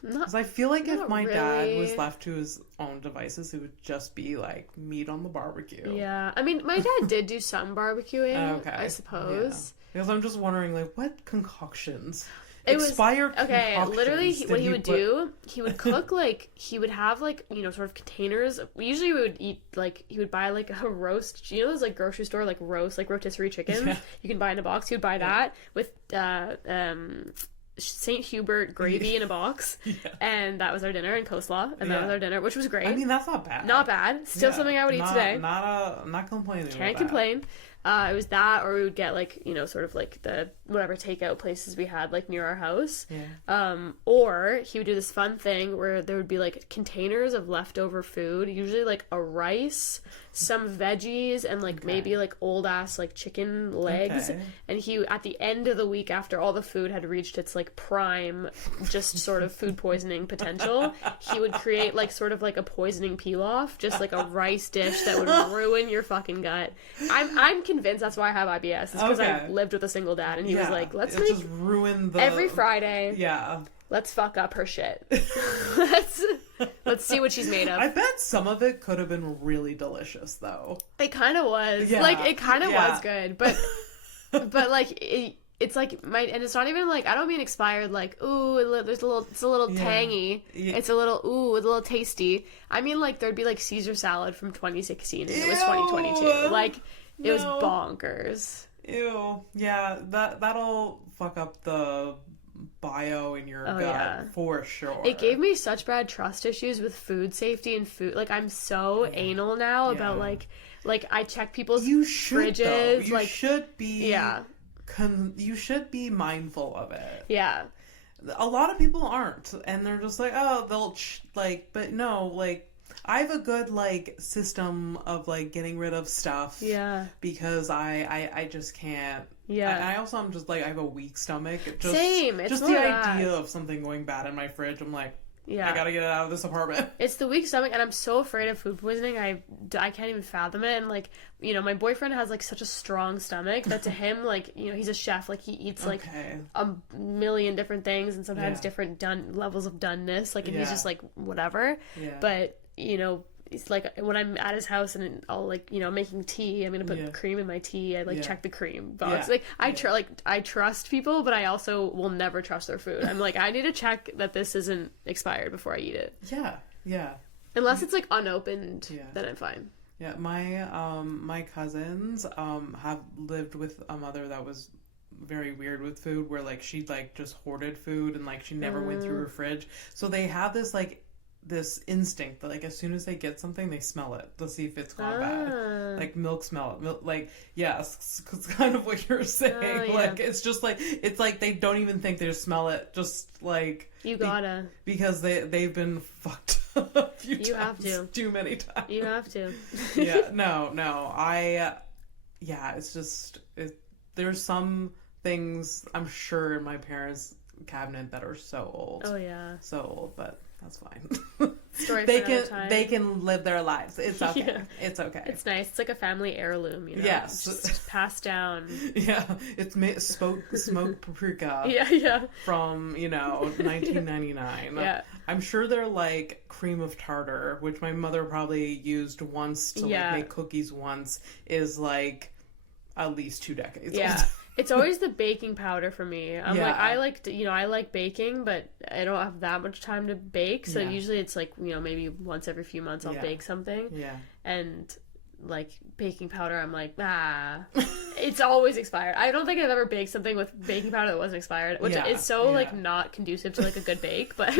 Because I feel like if my dad was left to his own devices, it would just be like meat on the barbecue. Yeah, I mean, my dad did do some barbecuing, okay. I suppose. Yeah. Because I'm just wondering, like, what concoctions? Expired concoctions. Literally, what he would do, he would cook, like, he would have, like, you know, sort of containers. Usually we would eat, like, he would buy, like, a roast, you know those, like, grocery store, like, rotisserie chickens you can buy in a box? He would buy that with, St. Hubert gravy in a box, and that was our dinner, and coleslaw, and that was our dinner, which was great. I mean, that's not bad. Not bad. Still something I would eat today. Not complaining. Can't complain. It was that, or we would get like, you know, sort of like the whatever takeout places we had like near our house. Or he would do this fun thing where there would be like containers of leftover food, usually like a rice, some veggies, and like maybe like old ass like chicken legs. And he, at the end of the week, after all the food had reached its like prime, just sort of food poisoning potential, he would create like sort of like a poisoning pilaf, just like a rice dish that would ruin your fucking gut. I'm convinced that's why I have IBS. It's because I lived with a single dad, and he was like, let's just ruin every Friday. Let's fuck up her shit. Let's see what she's made of. I bet some of it could have been really delicious, though. It kind of was. Like, it kind of was good, but like it's like and it's not even like, I don't mean expired like, ooh, it's a little tangy. It's a little tasty. I mean like there'd be like Caesar salad from 2016 and it was 2022. Like it was bonkers. Ew. Yeah, that'll fuck up the bio in your gut for sure. It gave me such bad trust issues with food safety and food. Like I'm so anal now about like I check people's fridges. Though. You should be. You should be mindful of it. Yeah. A lot of people aren't, and they're just like, oh, they'll but no, like. I have a good, like, system of, like, getting rid of stuff. Yeah. Because I just can't. Yeah. And I also, I'm just, like, I have a weak stomach. Same. It's just the idea of something going bad in my fridge, I'm like, I gotta get it out of this apartment. It's the weak stomach, and I'm so afraid of food poisoning. I can't even fathom it. And, like, you know, my boyfriend has, like, such a strong stomach that to him, like, you know, he's a chef. Like, he eats, like, a million different things and sometimes different levels of doneness. Like, and he's just, like, whatever. Yeah. But... you know, it's like when I'm at his house and I'll like, you know, making tea, I'm gonna put cream in my tea. I like check the cream box. Like I trust people, but I also will never trust their food. I'm like, I need to check that this isn't expired before I eat it. Yeah. Unless it's like unopened, then I'm fine. Yeah, my cousins have lived with a mother that was very weird with food, where like she like just hoarded food and like she never went through her fridge. So they have this instinct that like as soon as they get something, they smell it to see if it's gone bad. Like milk smell it. Like it's kind of what you're saying. Like it's just like it's like they don't even think, they just smell it. Just like you gotta because they've been fucked a few times. You have to. Too many times. You have to. It's just there's some things I'm sure in my parents' cabinet that are so old. Oh yeah. So old, but that's fine. Story they for another time. They can live their lives. It's okay. Yeah. It's okay. It's nice. It's like a family heirloom, you know. Yes. Just passed down. Yeah. It's smoked paprika. Yeah. From 1999. Yeah. I'm sure they're like cream of tartar, which my mother probably used once to like make cookies once, is like at least 2 decades old. It's always the baking powder for me. I like baking, but I don't have that much time to bake. So usually it's like, maybe once every few months I'll bake something. Yeah. And like baking powder, I'm like, it's always expired. I don't think I've ever baked something with baking powder that wasn't expired, which is so like not conducive to like a good bake, but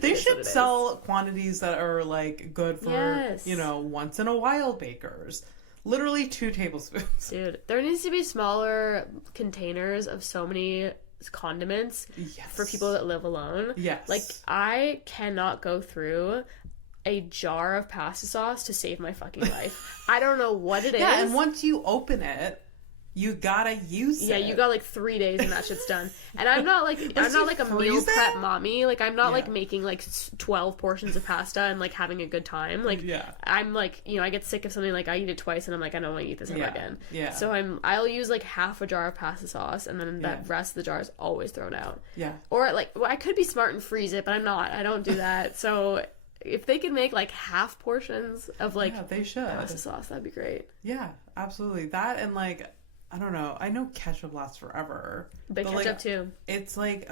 they should sell quantities that are like good for, once in a while bakers. Literally 2 tablespoons. Dude, there needs to be smaller containers of so many condiments for people that live alone. Yes. Like, I cannot go through a jar of pasta sauce to save my fucking life. I don't know what it is. Yeah, and once you open it, you gotta use it. Yeah, you got like 3 days and that shit's done. And I'm not like a meal prep mommy. Like I'm not like making like 12 portions of pasta and like having a good time. Like I'm like, I get sick of something, like I eat it twice and I'm like, I don't want to eat this ever again. Yeah. So I'll use like half a jar of pasta sauce and then the rest of the jar is always thrown out. Yeah. Or like, I could be smart and freeze it, but I'm not. I don't do that. So if they can make like half portions of like they should pasta sauce, that'd be great. Yeah, absolutely. That and like, I don't know. I know ketchup lasts forever. But ketchup like, too. It's like,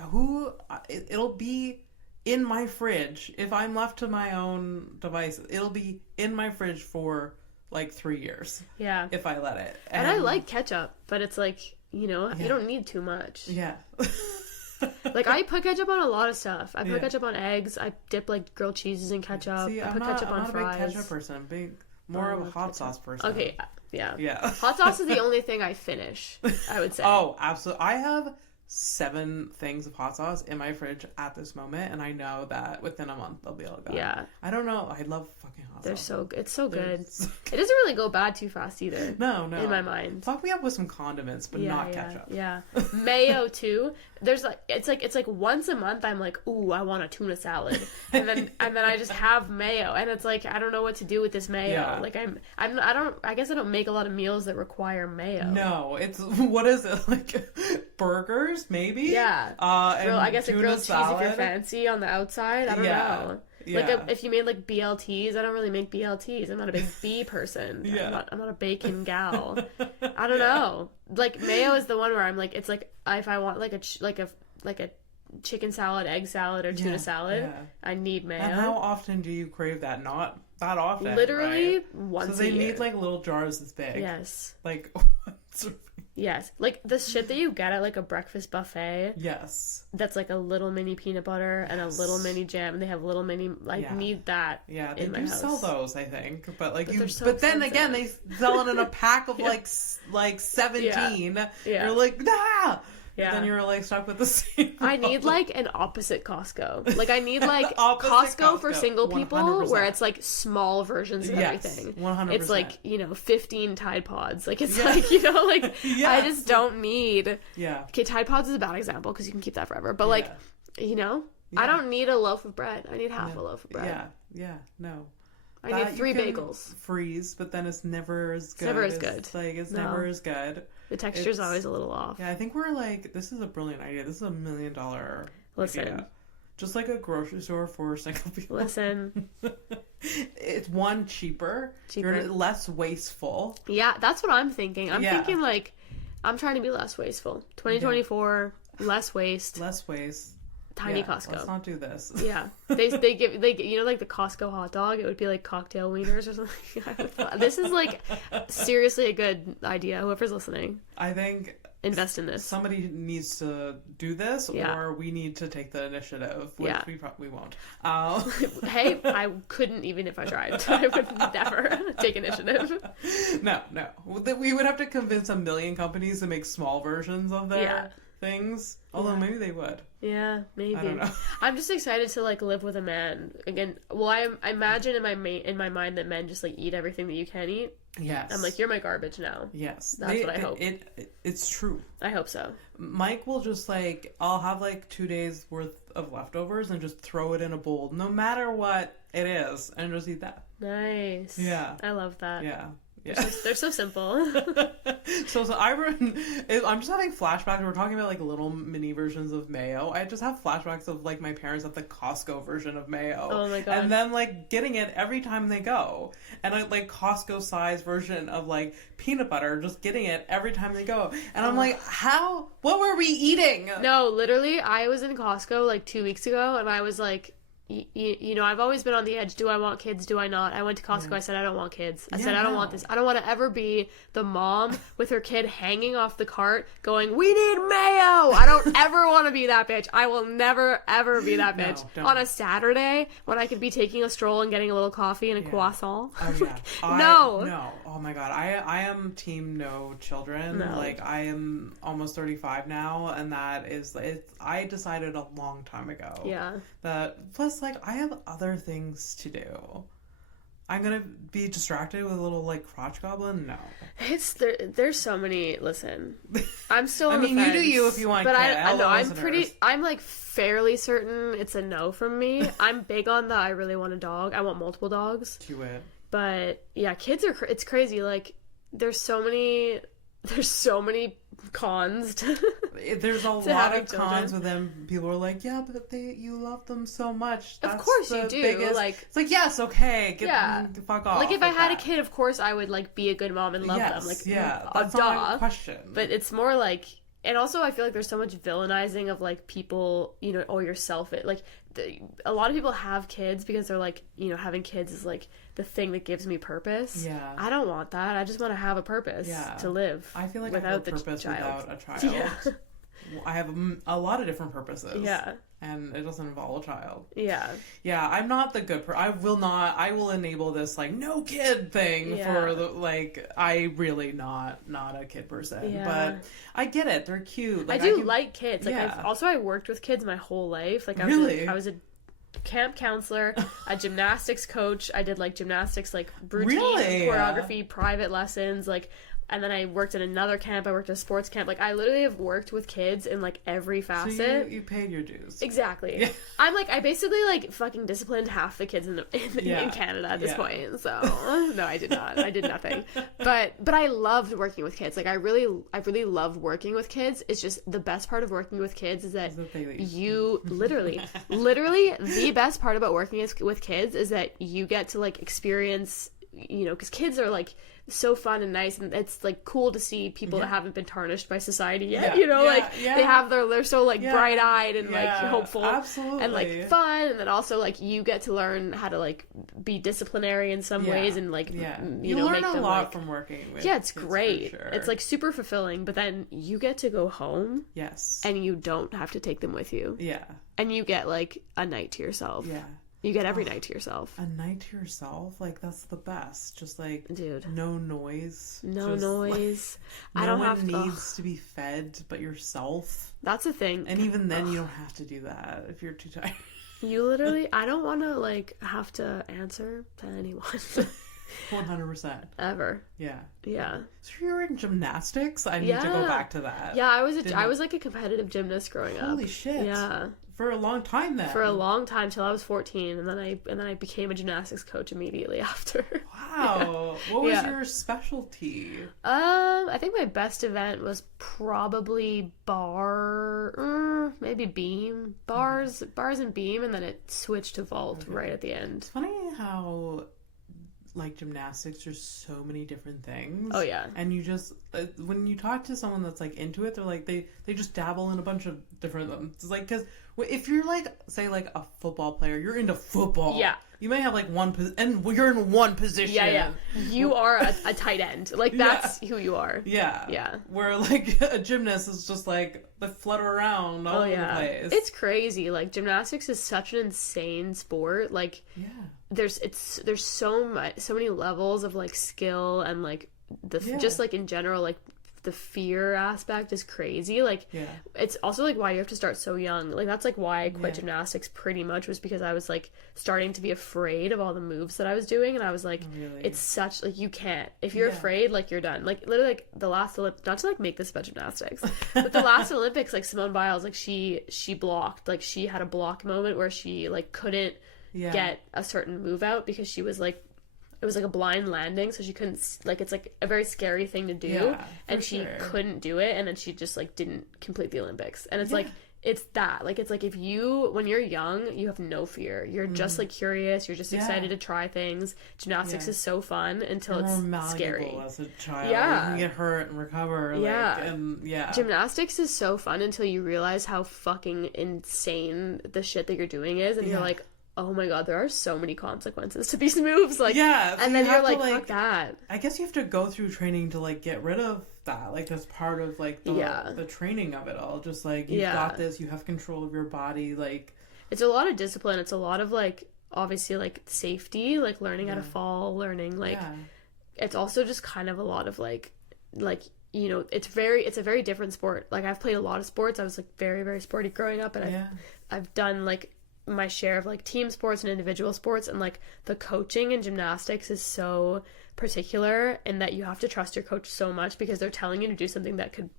it'll be in my fridge. If I'm left to my own devices, it'll be in my fridge for like 3 years. Yeah. If I let it. And I like ketchup, but it's like, you don't need too much. Yeah. Like I put ketchup on a lot of stuff. I put ketchup on eggs. I dip like grilled cheeses in ketchup. See, I put ketchup on fries. I'm not a big ketchup person. I'm more of a hot sauce person. Okay. Yeah. Hot sauce is the only thing I finish, I would say. Oh, absolutely. I have 7 things of hot sauce in my fridge at this moment, and I know that within a month they'll be all gone. Yeah. I don't know. I love fucking hot sauce. It's so good. It doesn't really go bad too fast either. No. In my mind. Fuck me up with some condiments, but not ketchup. Yeah. Mayo too. There's like it's like once a month I'm like, ooh, I want a tuna salad, and then I just have mayo, and it's like I don't know what to do with this mayo. Yeah. Like I guess I don't make a lot of meals that require mayo. No, it's what is it, like burgers maybe? Yeah. I guess a grilled cheese if you're fancy on the outside. I don't know. Yeah. Like if you made like BLTs, I don't really make BLTs. I'm not a big B person. Yeah. I'm not a bacon gal. I don't know. Like mayo is the one where I'm like, it's like if I want like a chicken salad, egg salad, or tuna salad, I need mayo. And how often do you crave that? Not that often. Literally right? once a year. So they need like little jars this big. Yes. Like once a Yes. Like the shit that you get at like a breakfast buffet. Yes. That's like a little mini peanut butter and a little mini jam, and they have little mini need that. Yeah, they do sell those, I think. But like then again they sell it in a pack of like 17. Yeah. You're like, nah. Yeah. Then you're like stuck with the same. I need like an opposite Costco. Like I need like Costco for single people 100%. Where it's like small versions of everything. 100%. It's like 15 Tide Pods. Like it's like I just don't need. Yeah. Okay, Tide Pods is a bad example because you can keep that forever. But like I don't need a loaf of bread. I need half a loaf of bread. Yeah. Yeah. No. I need 3 bagels. Freeze, but then it's never as good. It's never as good. It's never as good. The texture's always a little off. Yeah, I think we're like, this is a brilliant idea. This is $1 million Listen. idea. Just like a grocery store for single people. Listen. It's one, cheaper. You're less wasteful. Yeah, that's what I'm thinking. I'm thinking like, I'm trying to be less wasteful. 2024, less waste. Less waste. Tiny Costco. Let's not do this. Yeah, they you know, like the Costco hot dog. It would be like cocktail wieners or something. This is like seriously a good idea. Whoever's listening, I think invest in this. Somebody needs to do this, or we need to take the initiative, which we probably won't. Hey, I couldn't even if I tried. I would never take initiative. No. We would have to convince a million companies to make small versions of their things. Although maybe they would. Yeah, maybe. I don't know. I'm just excited to like live with a man again. Well, I imagine in my mind that men just like eat everything that you can eat. Yes. I'm like, you're my garbage now. Yes. That's what I hope. It's true. I hope so. Mike will just like, I'll have like 2 days worth of leftovers and just throw it in a bowl, no matter what it is, and just eat that. Nice. Yeah. I love that. Yeah. They're so simple. So I'm just having flashbacks. We're talking about like little mini versions of mayo. I just have flashbacks of like my parents at the Costco version of mayo. Oh my god! And then like getting it every time they go, and like Costco size version of like peanut butter, just getting it every time they go. And I'm like, how? What were we eating? No, literally, I was in Costco like 2 weeks ago, and I was like, you know, I've always been on the edge. Do I want kids? Do I not? I went to Costco. I said, I don't want kids. I said, I don't want this. I don't want to ever be the mom with her kid hanging off the cart going, we need mayo. I don't ever want to be that bitch. I will never, ever be that bitch. No, on a Saturday when I could be taking a stroll and getting a little coffee and a croissant. Oh, yeah. No. Oh, my God. I am team no children. No. Like, I am almost 35 now, and that is, I decided a long time ago. Yeah. That, plus, like, I have other things to do. I'm gonna be distracted with a little, like, crotch goblin? No. There's so many, listen, I'm still on the you fence, do you if you want, but I know, I'm like fairly certain it's a no from me. I'm big on the, I really want a dog. I want multiple dogs. Do it. But, yeah, kids are, it's crazy, like, there's so many cons to there's a lot of cons with them. People are like, yeah, but you love them so much. That's of course you do. Biggest... Like, it's like, yes, okay, fuck off. Like, if I had a kid, of course I would like be a good mom and love them. Like, that's not a question. But it's more like, and also I feel like there's so much villainizing of like people, you know, oh, you're selfish. Like, a lot of people have kids because they're like, you know, having kids is like the thing that gives me purpose. Yeah. I don't want that. I just want to have a purpose to live. I feel like without I have a purpose without a child. Yeah. I have a lot of different purposes. Yeah. And it doesn't involve a child. Yeah. Yeah, I'm not the good I will enable this, like, no kid thing for the, like, I really not a kid person. Yeah. But I get it. They're cute. Like, I like kids. Like, I worked with kids my whole life. Like, I was a camp counselor, a gymnastics coach. I did, like, gymnastics, like, routine, choreography, private lessons, like, and then I worked at another camp. I worked at a sports camp. Like, I literally have worked with kids in, like, every facet. So you paid your dues. Exactly. Yeah. I'm, like, I basically, like, fucking disciplined half the kids in Canada at this point. So, no, I did not. I did nothing. But I loved working with kids. Like, I really love working with kids. It's just the best part of working with kids is that you literally the best part about working with kids is that you get to, like, experience, you know, because kids are, like, so fun and nice, and it's like cool to see people that haven't been tarnished by society yet, you know, they're so like bright-eyed and like hopeful, absolutely, and like fun, and then also like you get to learn how to like be disciplinary in some ways, and like you know, learn make them, a lot like, from working with it's kids, great, sure. It's like super fulfilling, but then you get to go home, and you don't have to take them with you, and you get like a night to yourself, you get every night to yourself. A night to yourself? Like, that's the best. Just, like, dude, no noise. No noise. Like, no one needs to be fed but yourself. That's the thing. And even then, you don't have to do that if you're too tired. You literally, I don't want to, like, have to answer to anyone. 100%. Ever. Yeah. Yeah. So you were in gymnastics? I need to go back to that. Yeah, I was like a competitive gymnast growing up. Holy shit. Yeah. For a long time then. For a long time till I was 14, and then I became a gymnastics coach immediately after. Wow. What was your specialty? I think my best event was probably maybe beam. Bars and beam, and then it switched to vault right at the end. It's funny how like gymnastics, there's so many different things. Oh yeah. And you just when you talk to someone that's like into it, they're like they just dabble in a bunch of different them. It's like, because if you're like, say like a football player, you're into football. Yeah. You may have like and you're in one position. Yeah. You are a tight end. Like that's who you are. Yeah. Yeah. Where like a gymnast is just like they flutter around all over the place. It's crazy. Like gymnastics is such an insane sport. Like there's so many levels of like skill and like just like in general, like the fear aspect is crazy. Like it's also like why you have to start so young. Like that's like why I quit gymnastics pretty much, was because I was like starting to be afraid of all the moves that I was doing, and I was like, it's such like, you can't, if you're afraid, like you're done. Like literally, like the last not to like make this about gymnastics, but the last Olympics, like Simone Biles, like she blocked, like she had a block moment where she like couldn't get a certain move out because she was like, it was like a blind landing, so she couldn't, like, it's like a very scary thing to do, and she couldn't do it, and then she just like didn't complete the Olympics. And it's like, it's that, like, it's like if you, when you're young, you have no fear, you're just like curious, you're just excited to try things. Gymnastics is so fun until it's scary as a child. You can get hurt and recover, and gymnastics is so fun until you realize how fucking insane the shit that you're doing is, and you're like, oh my god, there are so many consequences to these moves, like, and then you're like, fuck that. I guess you have to go through training to like get rid of that, like that's part of like the training of it all. Just like, you've got this, you have control of your body, like it's a lot of discipline, it's a lot of like, obviously like safety, like learning how to fall, learning like it's also just kind of a lot of like you know, it's a very different sport. Like I've played a lot of sports, I was like very, very sporty growing up, and I've done like my share of like team sports and individual sports, and like the coaching in gymnastics is so particular in that you have to trust your coach so much, because they're telling you to do something that could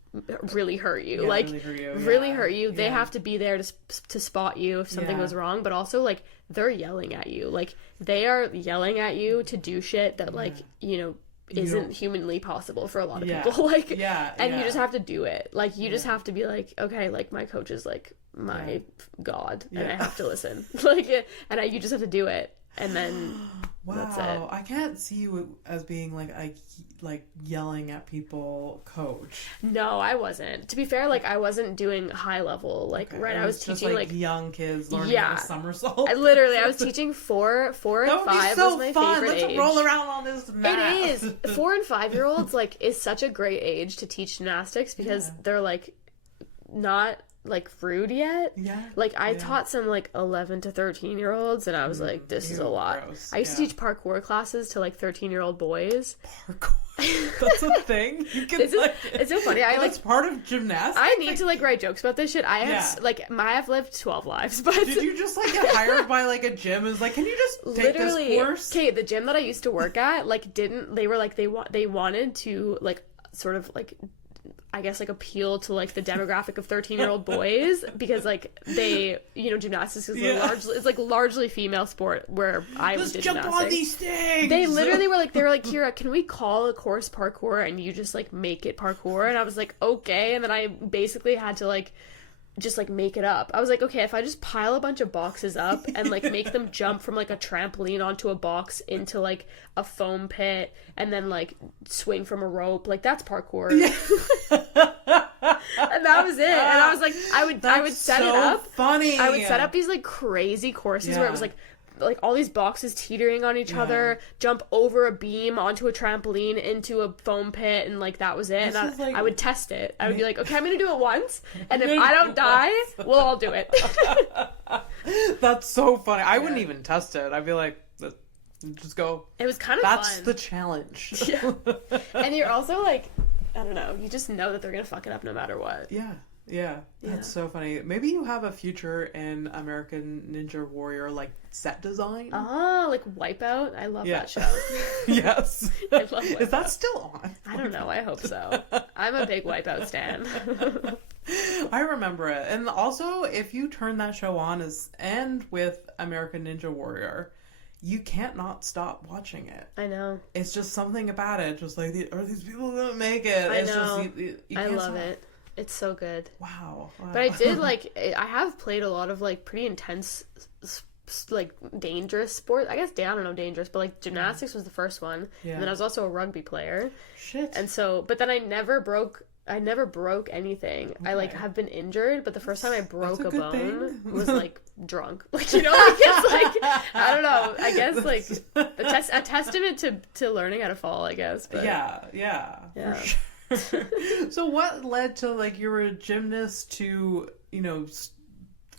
really hurt you, like really hurt you. They have to be there to spot you if something goes wrong, but also like they're yelling at you, like they are yelling at you to do shit that like, you know, isn't humanly possible for a lot of people, like and you just have to do it, like you just have to be like, okay, like my coach is like my god, and I have to listen, like, and you just have to do it, and then that's it. I can't see you as being like yelling at people coach. No, I wasn't, to be fair. Like I wasn't doing high level, like I was teaching just, like young kids learning how to somersault. I was teaching 4 and 5 was my favorite age. Let's roll around on this mat. It is 4 and 5 year olds like is such a great age to teach gymnastics, because they're like not like rude yet. Like I taught some like 11 to 13 year olds, and I was like, this is a lot. Gross. I used to teach parkour classes to like 13-year-old boys. Parkour, that's a thing. You can, it's so funny. It's part of gymnastics. I need to like write jokes about this shit. I have I have lived 12 lives, but did you just like get hired by like a gym? Is like, can you just take this course? Okay, the gym that I used to work at like didn't. They were like they wanted to like sort of like, I guess, like appeal to like the demographic of 13-year-old boys, because like they, you know, gymnastics is largely female sport, where I was just jump on these things. They literally were like, Kyra, can we call a course parkour and you just like make it parkour? And I was like, okay. And then I basically had to like just like make it up. I was like, okay, if I just pile a bunch of boxes up and like make them jump from like a trampoline onto a box into like a foam pit and then like swing from a rope, like that's parkour. And that was it. And I was like, I would set it up. Funny. I would set up these like crazy courses where it was like all these boxes teetering on each other, jump over a beam onto a trampoline into a foam pit, and like that was it. And I would test it. I would be like, okay, I'm gonna do it once, and if I don't die, we'll all do it. That's so funny. I wouldn't even test it. I'd be like, just go. It was kind of That's fun. The challenge. And you're also like, I don't know, you just know that they're gonna fuck it up no matter what. Yeah, that's so funny. Maybe you have a future in American Ninja Warrior, like set design. Oh, like Wipeout. I love that show. Yes. I love Wipeout. Is that still on? I don't know. I hope so. I'm a big Wipeout stan. I remember it. And also, if you turn that show on and with American Ninja Warrior, you can't not stop watching it. I know. It's just something about it. Just like, are these people going to make it? I know. Just, you I can't love stop. it. It's so good. Wow. But I did, like, I have played a lot of, like, pretty intense like dangerous sport. I guess I don't know dangerous, but like gymnastics was the first one. Yeah. And then I was also a rugby player. Shit. And so, but then I never broke anything. Okay. I like have been injured, but the first time I broke a bone was like drunk. Like, you know, like it's like I don't know. I guess like a testament to learning how to fall, I guess. But yeah. So what led to like you were a gymnast to, you know,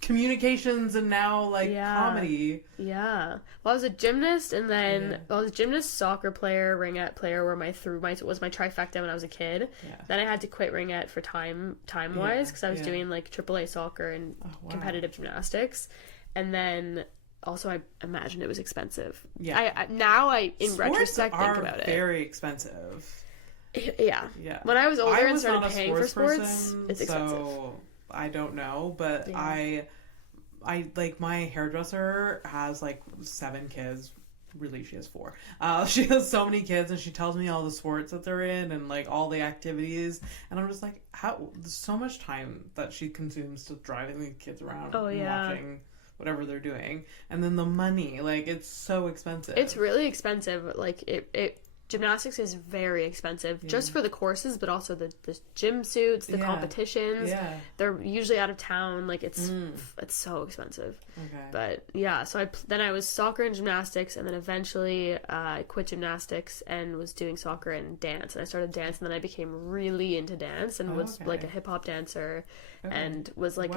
communications and now like comedy? Yeah. Well, I was a gymnast, and then I was a gymnast, soccer player, ringette player, where was my trifecta when I was a kid. Yeah. Then I had to quit ringette for time wise because I was doing like AAA soccer and competitive gymnastics, and then also I imagine it was expensive. Yeah. I in retrospect think about it. Very expensive. Yeah. When I was older and started paying for sports, it's expensive. So I don't know, but I like my hairdresser has like 7 kids. Really, she has 4. She has so many kids, and she tells me all the sports that they're in and like all the activities, and I'm just like, there's so much time that she consumes to driving the kids around and watching whatever they're doing, and then the money, like it's so expensive. It's really expensive. Like it gymnastics is very expensive, just for the courses, but also the gym suits, the competitions. Yeah. They're usually out of town. Like it's so expensive. Okay. But yeah, so then I was soccer and gymnastics, and then eventually I quit gymnastics and was doing soccer and dance. And I started dance, and then I became really into dance and was like a hip hop dancer, and was like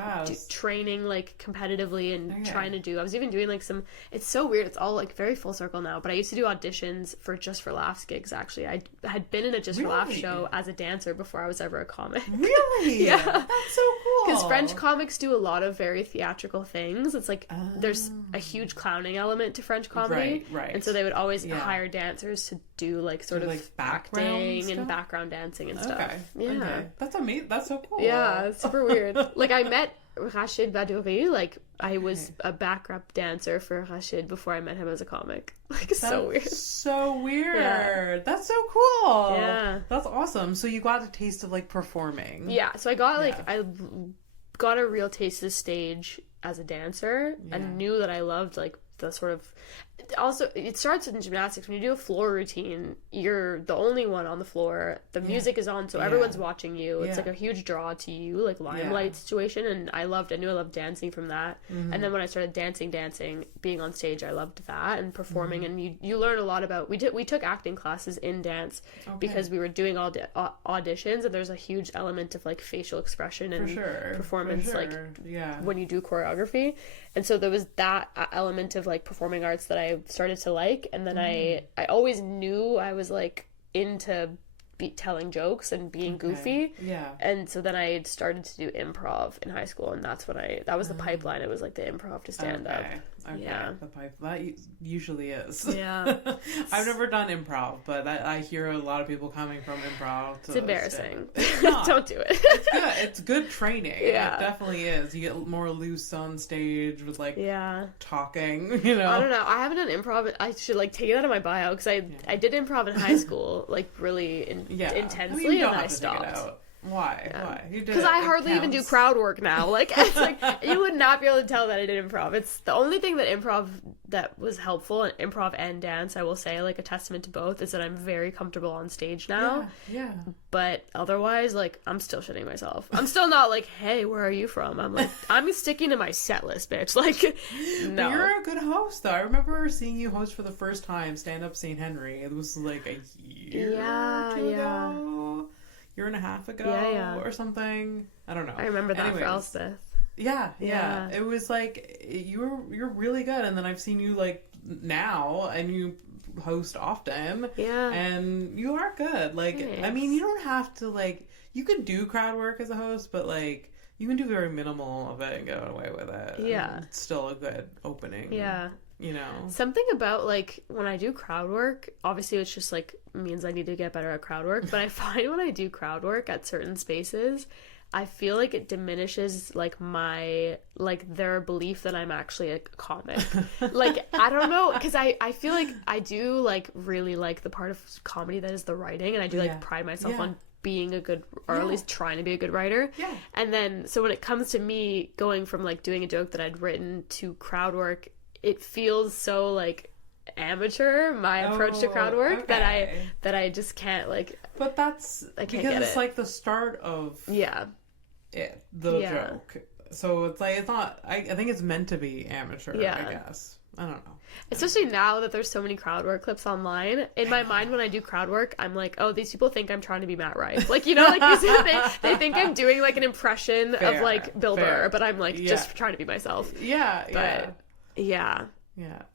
training like competitively and trying to do. I was even doing like some. It's so weird. It's all like very full circle now. But I used to do auditions for Just for Laughs gigs. Actually, I had been in a Just for Laughs show as a dancer before I was ever a comic. Really? Yeah, that's so cool. Because French comics do a lot of very theatrical things. It's like there's a huge clowning element to French comedy, right? And so they would always hire dancers to do like sort of like acting and background dancing and stuff. Yeah, that's amazing. That's so cool. Yeah, it's super weird. Like I met Rachid Badouri, like I was a backup dancer for Rachid before I met him as a comic. Like it's so weird. So weird. Yeah. That's so cool. Yeah. That's awesome. So you got a taste of like performing. Yeah. So I got I got a real taste of the stage as a dancer and knew that I loved like the sort of also it starts in gymnastics. When you do a floor routine, you're the only one on the floor, the music is on, so everyone's watching you. It's like a huge draw to you, like limelight situation, and I knew I loved dancing from that. And then when I started dancing being on stage, I loved that, and performing. And you learn a lot about we took acting classes in dance because we were doing all auditions, and there's a huge element of like facial expression and performance when you do choreography. And so there was that element of like performing arts that I started to like, and then I always knew I was like into telling jokes and being goofy. Yeah. And so then I started to do improv in high school, and that was the pipeline. It was like the improv to stand up. Okay. Yeah. That usually is. Yeah. I've never done improv, but I hear a lot of people coming from improv. It's embarrassing. Don't do it. It's good. It's good training. Yeah. It definitely is. You get more loose on stage with like talking, you know. I don't know. I haven't done improv. I should like take it out of my bio because I did improv in high school, like really intensely, and then I stopped. Why? Why? Because I hardly even do crowd work now. Like, it's like you would not be able to tell that I did improv. It's the only thing that improv that was helpful, and improv and dance, I will say, like a testament to both, is that I'm very comfortable on stage now. Yeah. But otherwise, like, I'm still shitting myself. I'm still not like, hey, where are you from? I'm like, I'm sticking to my set list, bitch. Like, no. But you're a good host, though. I remember seeing you host for the first time, Stand Up St. Henry. It was like a year or two ago. Year and a half ago or something. I don't know. I remember that for Elspeth. Yeah. It was like you're really good, and then I've seen you like now, and you host often. Yeah. And you are good. Like, thanks. I mean, you don't have to like. You can do crowd work as a host, but like you can do very minimal of it and get away with it. Yeah. It's still a good opening. Yeah. You know, something about like when I do crowd work, obviously it's just like means I need to get better at crowd work, but I find when I do crowd work at certain spaces, I feel like it diminishes like my like their belief that I'm actually a comic. Like, I don't know, because I feel like I do like really like the part of comedy that is the writing, and I do like pride myself on being a good, or at least trying to be a good writer. Yeah. And then so when it comes to me going from like doing a joke that I'd written to crowd work, it feels so like amateur, my approach to crowd work, that I just can't like. But that's I can't because get it's it. like the start of Yeah. the joke. So it's like, it's not, I think it's meant to be amateur, I guess. I don't know. Especially now that there's so many crowd work clips online. In my mind, when I do crowd work, I'm like, oh, these people think I'm trying to be Matt Rife. Like, you know, like they think I'm doing like an impression of like Bill Burr, but I'm like just trying to be myself. Yeah.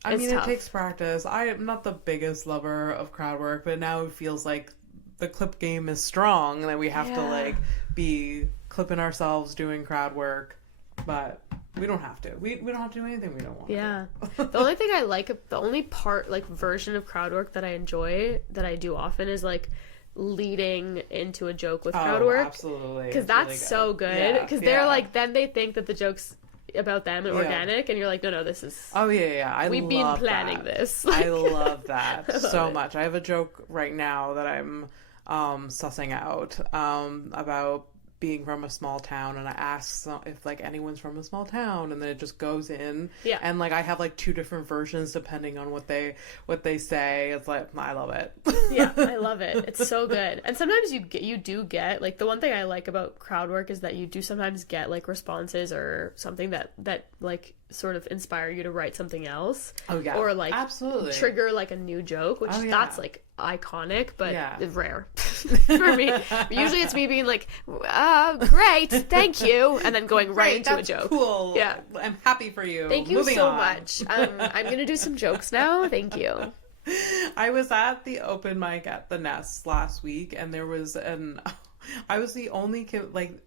I mean, tough. it takes practice. I am not the biggest lover of crowd work, but now it feels like the clip game is strong, that we have to like be clipping ourselves doing crowd work, but we don't have to. We don't have to do anything we don't want to do. The only thing I like, the only part, like, version of crowd work that I enjoy, that I do often, is like leading into a joke with crowd work. Absolutely. Because that's really so good. Because they're like, then they think that the joke's about them and organic, and you're like, no, this is we've been planning this. Like, I love that so much. I have a joke right now that I'm sussing out about being from a small town, and I ask if like anyone's from a small town, and then it just goes in, and like I have like 2 different versions depending on what they say. It's like, I love it. I love it. It's so good. And sometimes you do get like, the one thing I like about crowd work is that you do sometimes get like responses or something that like sort of inspire you to write something else. Or like absolutely trigger like a new joke, which that's like iconic, but rare for me. Usually it's me being like, great, thank you, and then going right into a joke. Cool. I'm happy for you. Thank you Moving so on. Much. I'm gonna do some jokes now. Thank you. I was at the open mic at the Nest last week, and I was the only kid, like,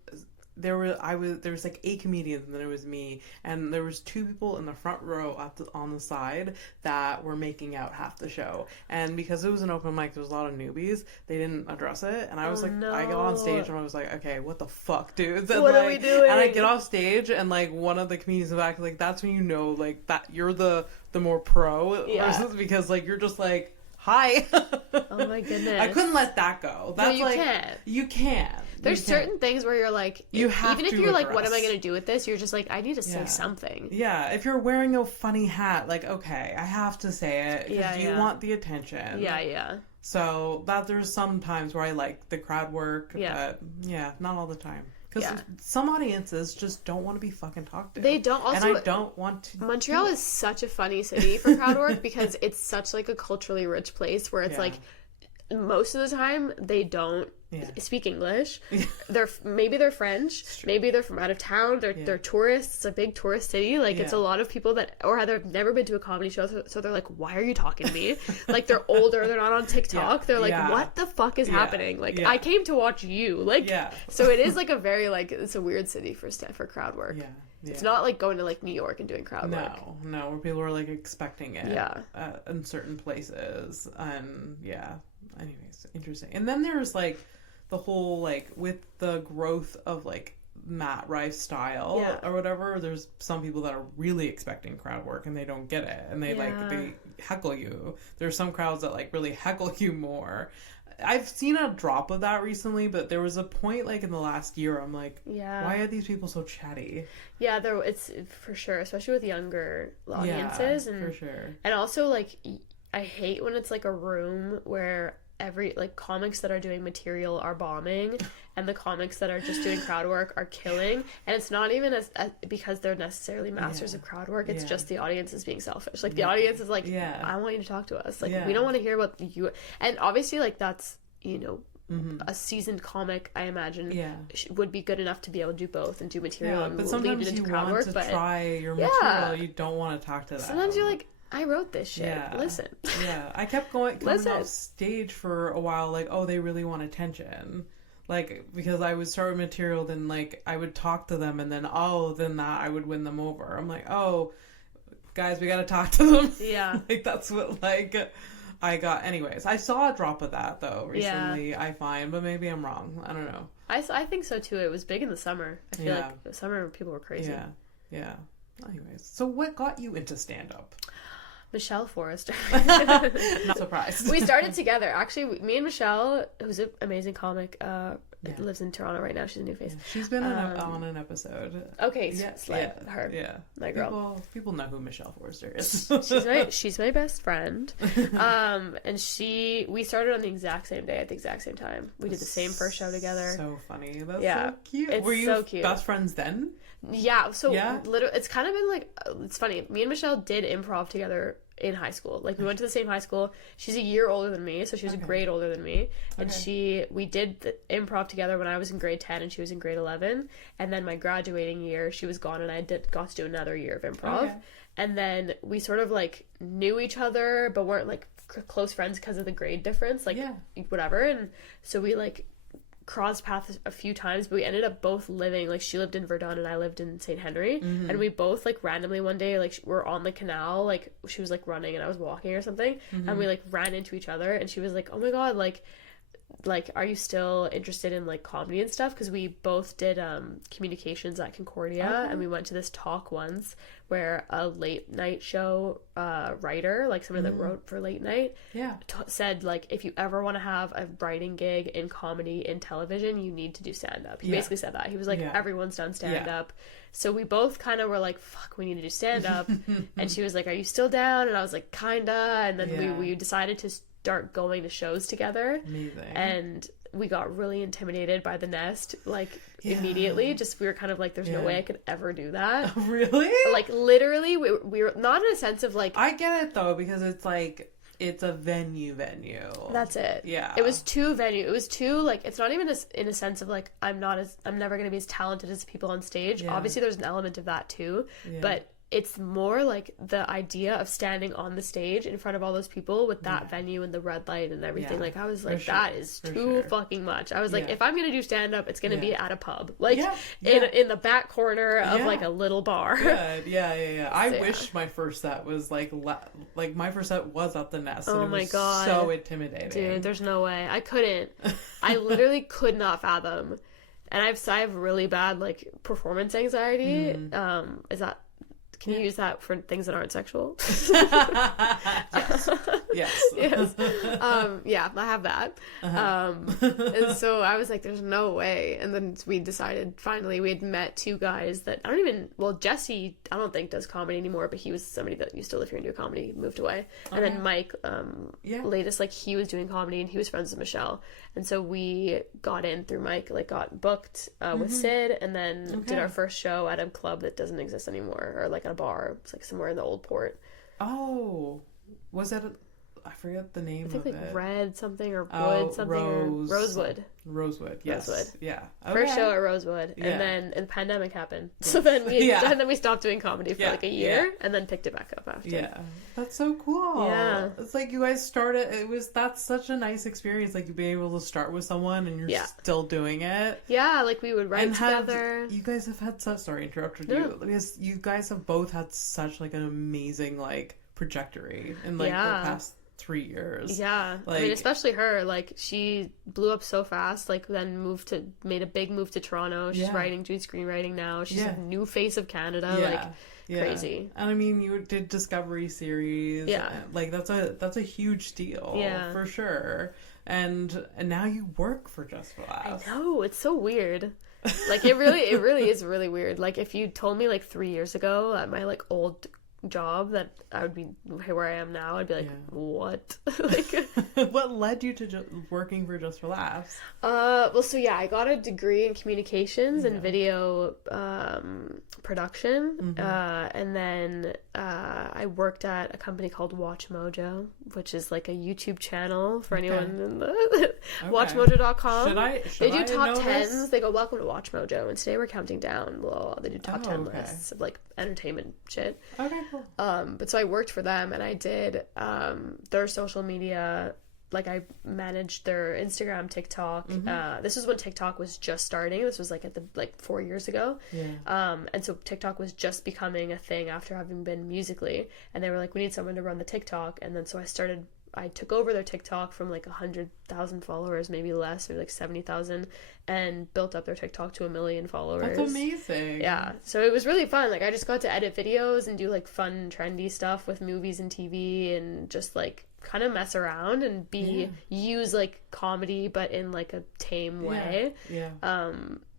there was like 8 comedians, and then it was me, and there was 2 people in the front row on the side that were making out half the show. And because it was an open mic, there was a lot of newbies. They didn't address it, and I was I got on stage and I was like, okay, what the fuck, dudes? And what are we doing? And I get off stage, and like one of the comedians in the back, like, that's when you know like that you're the more pro, because like you're just like, hi. Oh my goodness. I couldn't let that go. That's you can't. You can. There's certain things where you're like, you have even if you're like, what am I going to do with this? You're just like, I need to say something. Yeah, if you're wearing a funny hat, like, okay, I have to say it because you want the attention. Yeah. So there's some times where I like the crowd work, but not all the time. Because some audiences just don't want to be fucking talked to. They don't. Also, and I don't want to. Montreal is such a funny city for crowd work because it's such like a culturally rich place where it's like, most of the time they don't speak English. They're French. Maybe they're from out of town. They're tourists. It's a big tourist city. Like it's a lot of people that, or they've never been to a comedy show, so they're like, why are you talking to me? Like they're older. They're not on TikTok. They're like, what the fuck is happening? Like I came to watch you. Like so it is like a very like, it's a weird city for crowd work. Yeah. It's not like going to like New York and doing crowd work. No, where people are like expecting it. In certain places, and anyways, interesting. And then there's like the whole like with the growth of like Matt Rife style or whatever. There's some people that are really expecting crowd work and they don't get it, and they they heckle you. There's some crowds that like really heckle you more. I've seen a drop of that recently, but there was a point like in the last year I'm like, why are these people so chatty? Yeah, it's for sure, especially with younger audiences, and for sure. And also like I hate when it's like a room where every like comics that are doing material are bombing and the comics that are just doing crowd work are killing, and it's not even as because they're necessarily masters of crowd work. It's just the audience is being selfish. Like the audience is like, I want you to talk to us. Like we don't want to hear what you, and obviously like that's, you know, a seasoned comic, I imagine, would be good enough to be able to do both and do material and lead it into crowd work. But try your material, you don't want to talk to them. Sometimes you're like, I wrote this shit. Listen. I kept coming off stage for a while, like, oh, they really want attention. Like, because I would start with material, then, like, I would talk to them, and then, then that I would win them over. I'm like, oh, guys, we gotta talk to them. Yeah. Like, that's what, like, I got. Anyways, I saw a drop of that, though, recently, I find, but maybe I'm wrong. I don't know. I think so, too. It was big in the summer. I feel like the summer people were crazy. Yeah. Anyways, so what got you into stand-up? Michelle Forrester. Not surprised. We started together. Actually, me and Michelle, who's an amazing comic, lives in Toronto right now. She's a new face. Yeah. She's been on an episode. Okay, her. Yeah. My girl. People know who Michelle Forrester is. she's my best friend. And we started on the exact same day at the exact same time. We did the same first show together. So funny. That's so cute. Were you so cute. Best friends then? Yeah. So literally, it's kind of been like, it's funny. Me and Michelle did improv together in high school. Like, we went to the same high school. She's a year older than me, so she was a grade older than me. And we did the improv together when I was in grade 10 and she was in grade 11. And then my graduating year, she was gone and I got to do another year of improv. Okay. And then we sort of like knew each other, but weren't like close friends because of the grade difference, like whatever. And so we like crossed paths a few times, but we ended up both living, like, she lived in Verdun and I lived in St. Henry, and we both like randomly one day, like, we're on the canal, like, she was like running and I was walking or something, and we like ran into each other and she was like, oh my god, like are you still interested in like comedy and stuff, because we both did communications at Concordia, and we went to this talk once where a late night show writer, like someone that wrote for late night, said, like, if you ever want to have a writing gig in comedy in television, you need to do stand-up. He basically said that. He was like, everyone's done stand-up. So we both kind of were like, fuck, we need to do stand-up. And she was like, are you still down? And I was like, kinda. And then we decided to start going to shows together. Amazing. And we got really intimidated by the nest, like, immediately. Just, we were kind of like, there's no way I could ever do that. Really? Like, literally, we were not in a sense of like, I get it though, because it's like, it's a venue. That's it. Yeah. It was too venue. It was too, like, it's not even in a sense of like, I'm never going to be as talented as people on stage. Yeah. Obviously there's an element of that too, but it's more like the idea of standing on the stage in front of all those people with that venue and the red light and everything. Like, I was like, that is too fucking much. I was like, if I'm gonna do stand up, it's gonna be at a pub, like in the back corner of like a little bar. Good. Yeah. I wish my first set was like my first set was at the Nest. And my god, so intimidating, dude. There's no way I couldn't. I literally could not fathom. And I have really bad like performance anxiety. Is that? Can you use that for things that aren't sexual? Yes. Yeah, I have that. And so I was like, there's no way. And then we decided, finally, we had met two guys that Jesse, I don't think does comedy anymore, but he was somebody that used to live here and do comedy, moved away. And then Mike, latest, like, he was doing comedy and he was friends with Michelle. And so we got in through Mike, like, got booked with Sid, and then did our first show at a club that doesn't exist anymore, or like a bar. It's like somewhere in the Old Port. Oh, was that I forget the name of it. I think like Red something or Wood something. Rosewood, yes. Rosewood. Yeah. Okay. First show at Rosewood. And then the pandemic happened. So then we stopped doing comedy for like a year and then picked it back up after. Yeah. That's so cool. Yeah. It's like you guys started, that's such a nice experience, like, being able to start with someone and you're still doing it. Yeah, like, we would write together. You guys have had sorry, interrupted you. Because you guys have both had such like an amazing like trajectory in like the past 3 years. Yeah. Like, I mean, especially her, like, she blew up so fast, like, then made a big move to Toronto. She's doing screenwriting now. She's a new face of Canada. Crazy. And I mean, you did Discovery series. Yeah. Like, that's a huge deal. Yeah. For sure. And now you work for Just for Laughs. I know, it's so weird. Like, it really is really weird. Like, if you told me like 3 years ago at my like old job that I would be where I am now, I'd be like, what? Like, what led you to working for Just for Laughs? I got a degree in communications and video production, and then I worked at a company called Watch Mojo, which is like a YouTube channel for anyone in the watchmojo.com. They do top 10s. They go, welcome to Watch Mojo, and today we're counting down. Well, they do top 10 lists of like entertainment shit. Okay, cool. But so I worked for them, and I did their social media. Like, I managed their Instagram, TikTok. This was when TikTok was just starting. This was like 4 years ago. Yeah. And so TikTok was just becoming a thing after having been Musically, and they were like, we need someone to run the TikTok. And then so I started I took over their TikTok from like 100,000 followers, maybe less, or like 70,000, and built up their TikTok to 1 million followers. That's amazing. Yeah, so it was really fun. Like, I just got to edit videos and do like fun trendy stuff with movies and TV, and just like kind of mess around and use like comedy but in like a tame way.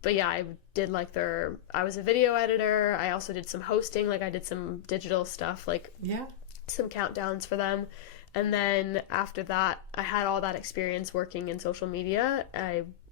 But yeah, I did like I was a video editor. I also did some hosting, like I did some digital stuff, like some countdowns for them. And then after that, I had all that experience working in social media.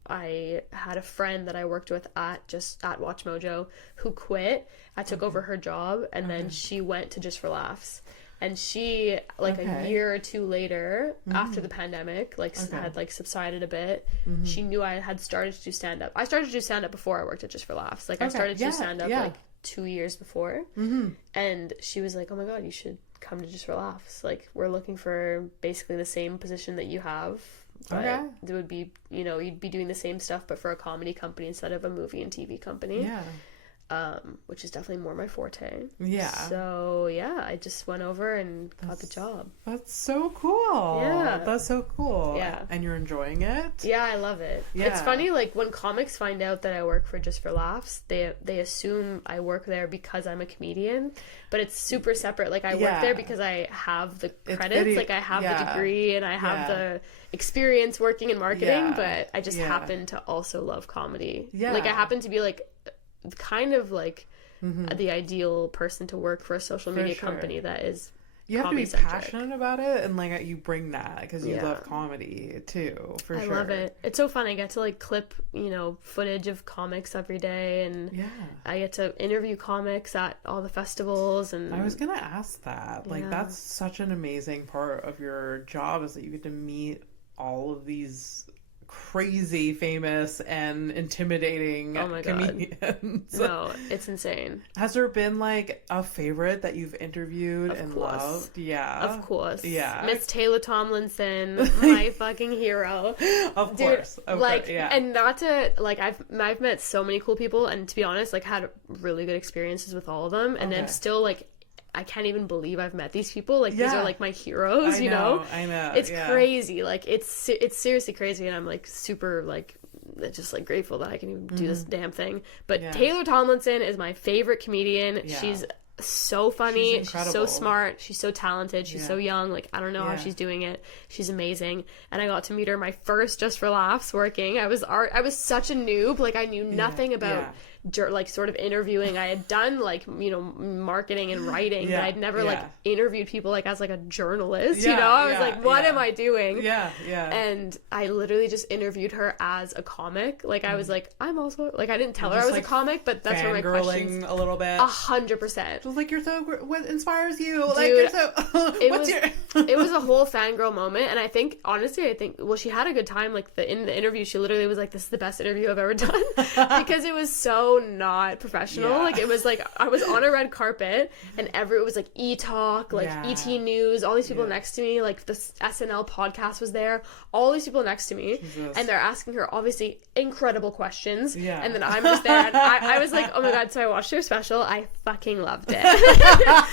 I had a friend that I worked with at Watch Mojo who quit. I took over her job, and then she went to Just for Laughs. And she, like, a year or two later, after the pandemic, like, had, like, subsided a bit, she knew I had started to do stand-up. I started to do stand-up before I worked at Just for Laughs. Like, I started to do stand-up, like, 2 years before. And she was like, oh, my God, you should come to Just for Laughs. Like, we're looking for basically the same position that you have. But it would be, you know, you'd be doing the same stuff, but for a comedy company instead of a movie and TV company. Which is definitely more my forte. So I just went over and got the job. That's so cool. That's so cool. And you're enjoying it? I love it. It's funny, like, when comics find out that I work for Just for Laughs, they assume I work there because I'm a comedian, but it's super separate. Like, I work there because I have the credits, like I have the degree and I have the experience working in marketing, but I just happen to also love comedy. Like, I happen to be like kind of like the ideal person to work for a social media company that is you have to be passionate about it, and like you bring that because you love comedy too. I love it. It's so fun. I get to like clip, you know, footage of comics every day, and I get to interview comics at all the festivals. And I was gonna ask that, like, that's such an amazing part of your job, is that you get to meet all of these crazy famous and intimidating comedians. No, it's insane. Has there been like a favorite that you've interviewed and loved? Of course. Miss Taylor Tomlinson, my fucking hero. Of course. And not to like, I've met so many cool people, and to be honest, like, had really good experiences with all of them, and I'm still like, I can't even believe I've met these people. Like, these are like my heroes, you know? I know. It's crazy. Like, it's seriously crazy. And I'm like super like, just like grateful that I can even do this damn thing. But Taylor Tomlinson is my favorite comedian. She's so funny. She's so smart. She's so talented. She's so young. Like, I don't know how she's doing it. She's amazing. And I got to meet her my first Just for Laughs working. I was such a noob. Like, I knew nothing about like sort of interviewing. I had done like, you know, marketing and writing, but I'd never like interviewed people like as like a journalist, you know? I was like, what am I doing? And I literally just interviewed her as a comic. Like, I was like, I'm also like, I didn't tell her I was a comic, but that's where my questions a little bit. 100%. It was like, what inspires you? Dude, like, you're so it was a whole fangirl moment. And I think, honestly, well, she had a good time. Like, in the interview, she literally was like, this is the best interview I've ever done. Because it was so not professional. Like, it was like, I was on a red carpet, and it was like E-Talk, like ET News, all these people next to me, like the SNL podcast was there, all these people next to me, and they're asking her obviously incredible questions, and then I'm just there, and I was like, oh my God. So I watched her special. I fucking loved it. And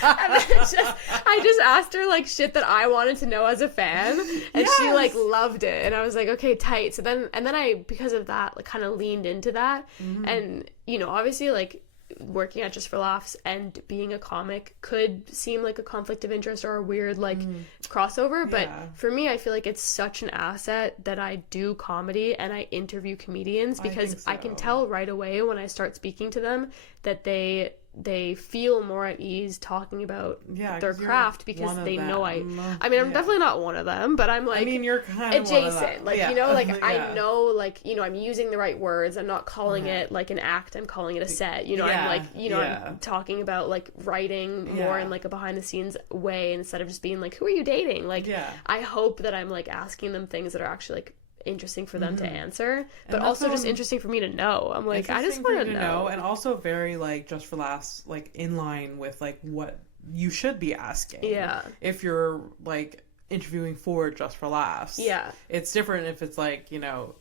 I just asked her like shit that I wanted to know as a fan, and she like loved it, and I was like, okay, tight. So then I, because of that, like kind of leaned into that, and you know, obviously, like, working at Just for Laughs and being a comic could seem like a conflict of interest or a weird, like, crossover, but for me, I feel like it's such an asset that I do comedy and I interview comedians, because I can tell right away when I start speaking to them that they feel more at ease talking about their craft, because they know I mean, I'm definitely not one of them, but I'm like, I mean, you're kind of adjacent, like, you know, like, I know, like, you know, I'm using the right words. I'm not calling it like an act. I'm calling it a set, you know. I'm like, you know, I'm talking about like writing more in like a behind the scenes way, instead of just being like, who are you dating? Like, I hope that I'm like asking them things that are actually like interesting for them to answer, but also just interesting for me to know. I'm like, I just want to know. And also very like Just for Laughs, like in line with like what you should be asking if you're like interviewing for Just for Laughs. It's different if it's like, you know,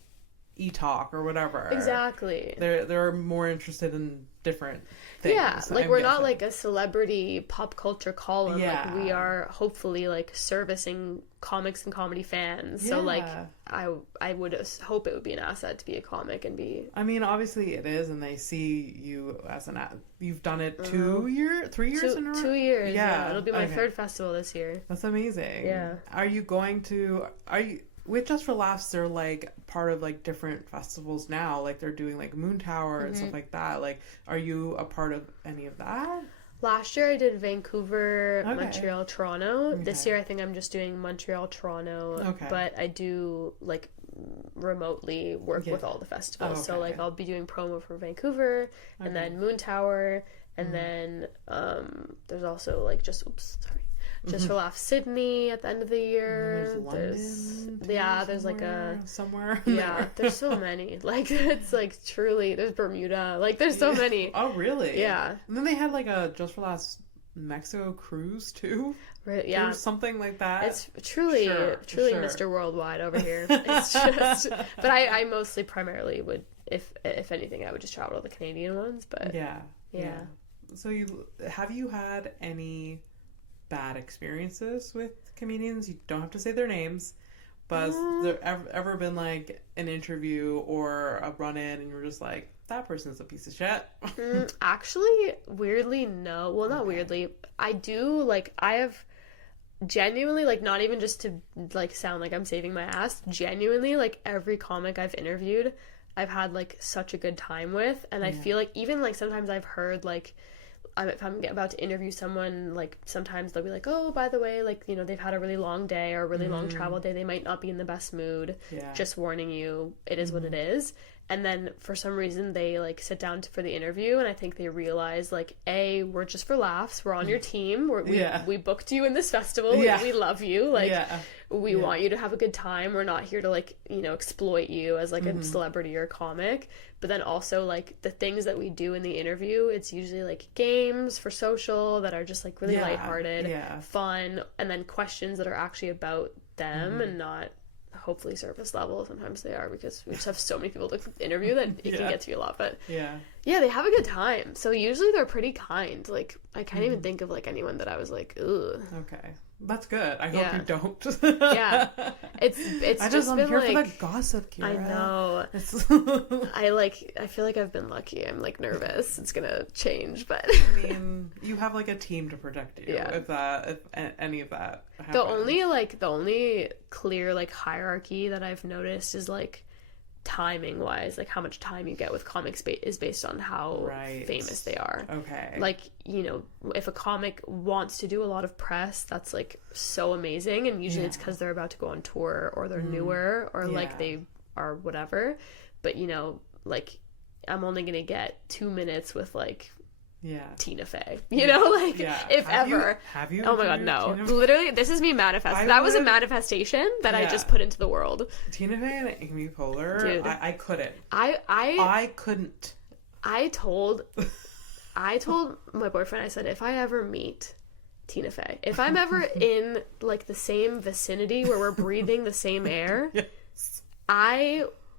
e-talk or whatever. Exactly. They're more interested in different things. Yeah, like we're not like a celebrity pop culture column. Yeah. Like we are hopefully like servicing comics and comedy fans. So like I would hope it would be an asset to be a comic and be. I mean, obviously it is, and they see you as an. You've done it 3 years in a row. 2 years. Yeah, it'll be my okay. third festival this year. That's amazing. Yeah. Are you with Just for Laughs? They're like part of like different festivals now. Like they're doing like Moon Tower and stuff like that. Like, are you a part of any of that? Last year I did Vancouver, Montreal, Toronto. Okay. This year I think I'm just doing Montreal, Toronto. Okay. But I do like remotely work with all the festivals. Oh, okay. So like I'll be doing promo for Vancouver and then Moon Tower and then there's also like just for Laughs Sydney at the end of the year. There's like a somewhere. Yeah, there's so many. Like it's like truly there's Bermuda. Like there's so many. Oh really? Yeah. And then they had like a Just for Laughs Mexico cruise too. Right, yeah. Or something like that. It's truly Mr. Worldwide over here. It's just but I mostly primarily would if anything I would just travel to the Canadian ones, but yeah. So have you had any bad experiences with comedians? You don't have to say their names, but has there ever been like an interview or a run-in and you're just like, that person's a piece of shit? Actually, weirdly, no. Well, not weirdly. I do, like, I have genuinely, like, not even just to, like, sound like I'm saving my ass, genuinely, like, every comic I've interviewed, I've had, like, such a good time with, and I feel like, even, like, sometimes I've heard, like, if I'm about to interview someone, like, sometimes they'll be like, oh, by the way, like, you know, they've had a really long day or a really long travel day. They might not be in the best mood. Yeah. Just warning you, it is what it is. And then for some reason they like sit down for the interview and I think they realize like, A, we're just for laughs. We're on your team. We booked you in this festival. We love you. Like we want you to have a good time. We're not here to like, you know, exploit you as like a celebrity or a comic. But then also like the things that we do in the interview, it's usually like games for social that are just like really lighthearted, fun, and then questions that are actually about them and not hopefully surface level. Sometimes they are because we just have so many people to interview that it can get to be a lot, but they have a good time, so usually they're pretty kind. Like I can't even think of like anyone that I was like, ugh. Okay, that's good. I hope you don't. It's I'm just been here like for the gossip, Kyra. I know. I feel like I've been lucky. I'm like nervous it's gonna change, but I mean, you have like a team to protect you if any of that happens. The only clear like hierarchy that I've noticed is like timing wise, like how much time you get with comics is based on how famous they are. Okay. Like, you know, if a comic wants to do a lot of press, that's like so amazing, and usually it's because they're about to go on tour or they're newer or like they are whatever. But you know, like I'm only gonna get 2 minutes with like Tina Fey, you know, like if have you oh my god, no, literally this is me manifesting. That was a manifestation that I just put into the world. Tina Fey and Amy Poehler. Dude, I couldn't. I couldn't. I told my boyfriend, I said, if I ever meet Tina Fey, if I'm ever in like the same vicinity where we're breathing the same air,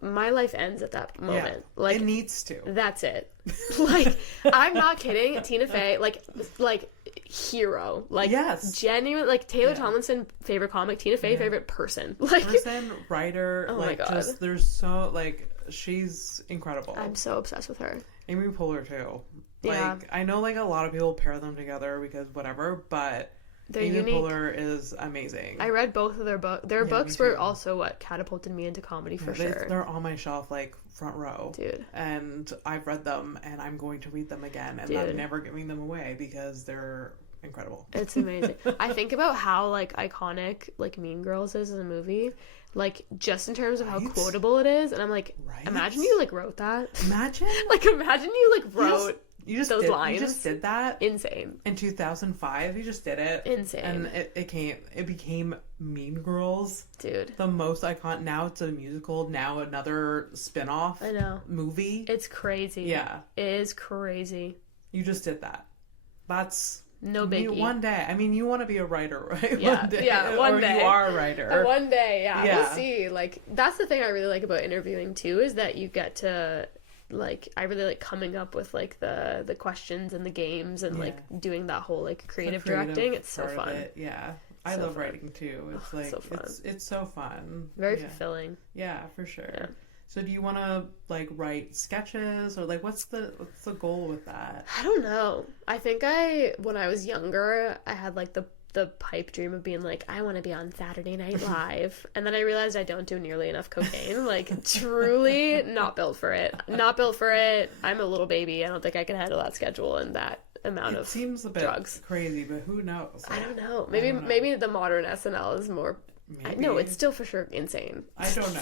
my life ends at that moment. Yeah, like it needs to. That's it. Like I'm not kidding. Tina Fey, like hero, like genuine, like Taylor Tomlinson favorite comic, Tina Fey favorite person, like writer. Oh like my God. Just there's so like she's incredible. I'm so obsessed with her. Amy Poehler too. Like I know like a lot of people pair them together because whatever, but they're Amy unique. Poehler is amazing. I read both of their books. Their books were also what catapulted me into comedy for sure. They're on my shelf, like front row, dude. And I've read them, and I'm going to read them again, and I'm never giving them away because they're incredible. It's amazing. I think about how like iconic like Mean Girls is as a movie, like just in terms of how quotable it is, and I'm like, imagine you like wrote that. Imagine you like wrote. Those lines. You just did that. Insane. In 2005, you just did it. Insane. And it became Mean Girls. Dude. The most iconic. Now it's a musical. Now another spin-off. I know. Movie. It's crazy. Yeah. It is crazy. You just did that. That's No biggie. One day. I mean, you want to be a writer, right? Yeah, one day. yeah, one day. You are a writer. One day, yeah. Yeah. We'll see. Like, that's the thing I really like about interviewing, too, is that you get to, like, I really like coming up with, like, the questions and the games and, like, doing that whole, like, creative directing. It's so fun. Yeah. I love writing, too. It's, like, so fun. It's so fun. Very fulfilling. Yeah, for sure. Yeah. So do you want to, like, write sketches, or, like, what's the goal with that? I don't know. I think when I was younger, I had, like, the pipe dream of being like, I want to be on Saturday Night Live. And then I realized I don't do nearly enough cocaine. Like, truly not built for it. Not built for it. I'm a little baby. I don't think I can handle that schedule and that amount of drugs. It seems a bit crazy, but who knows? I don't know. Maybe the modern SNL is more... No, it's still for sure insane. I don't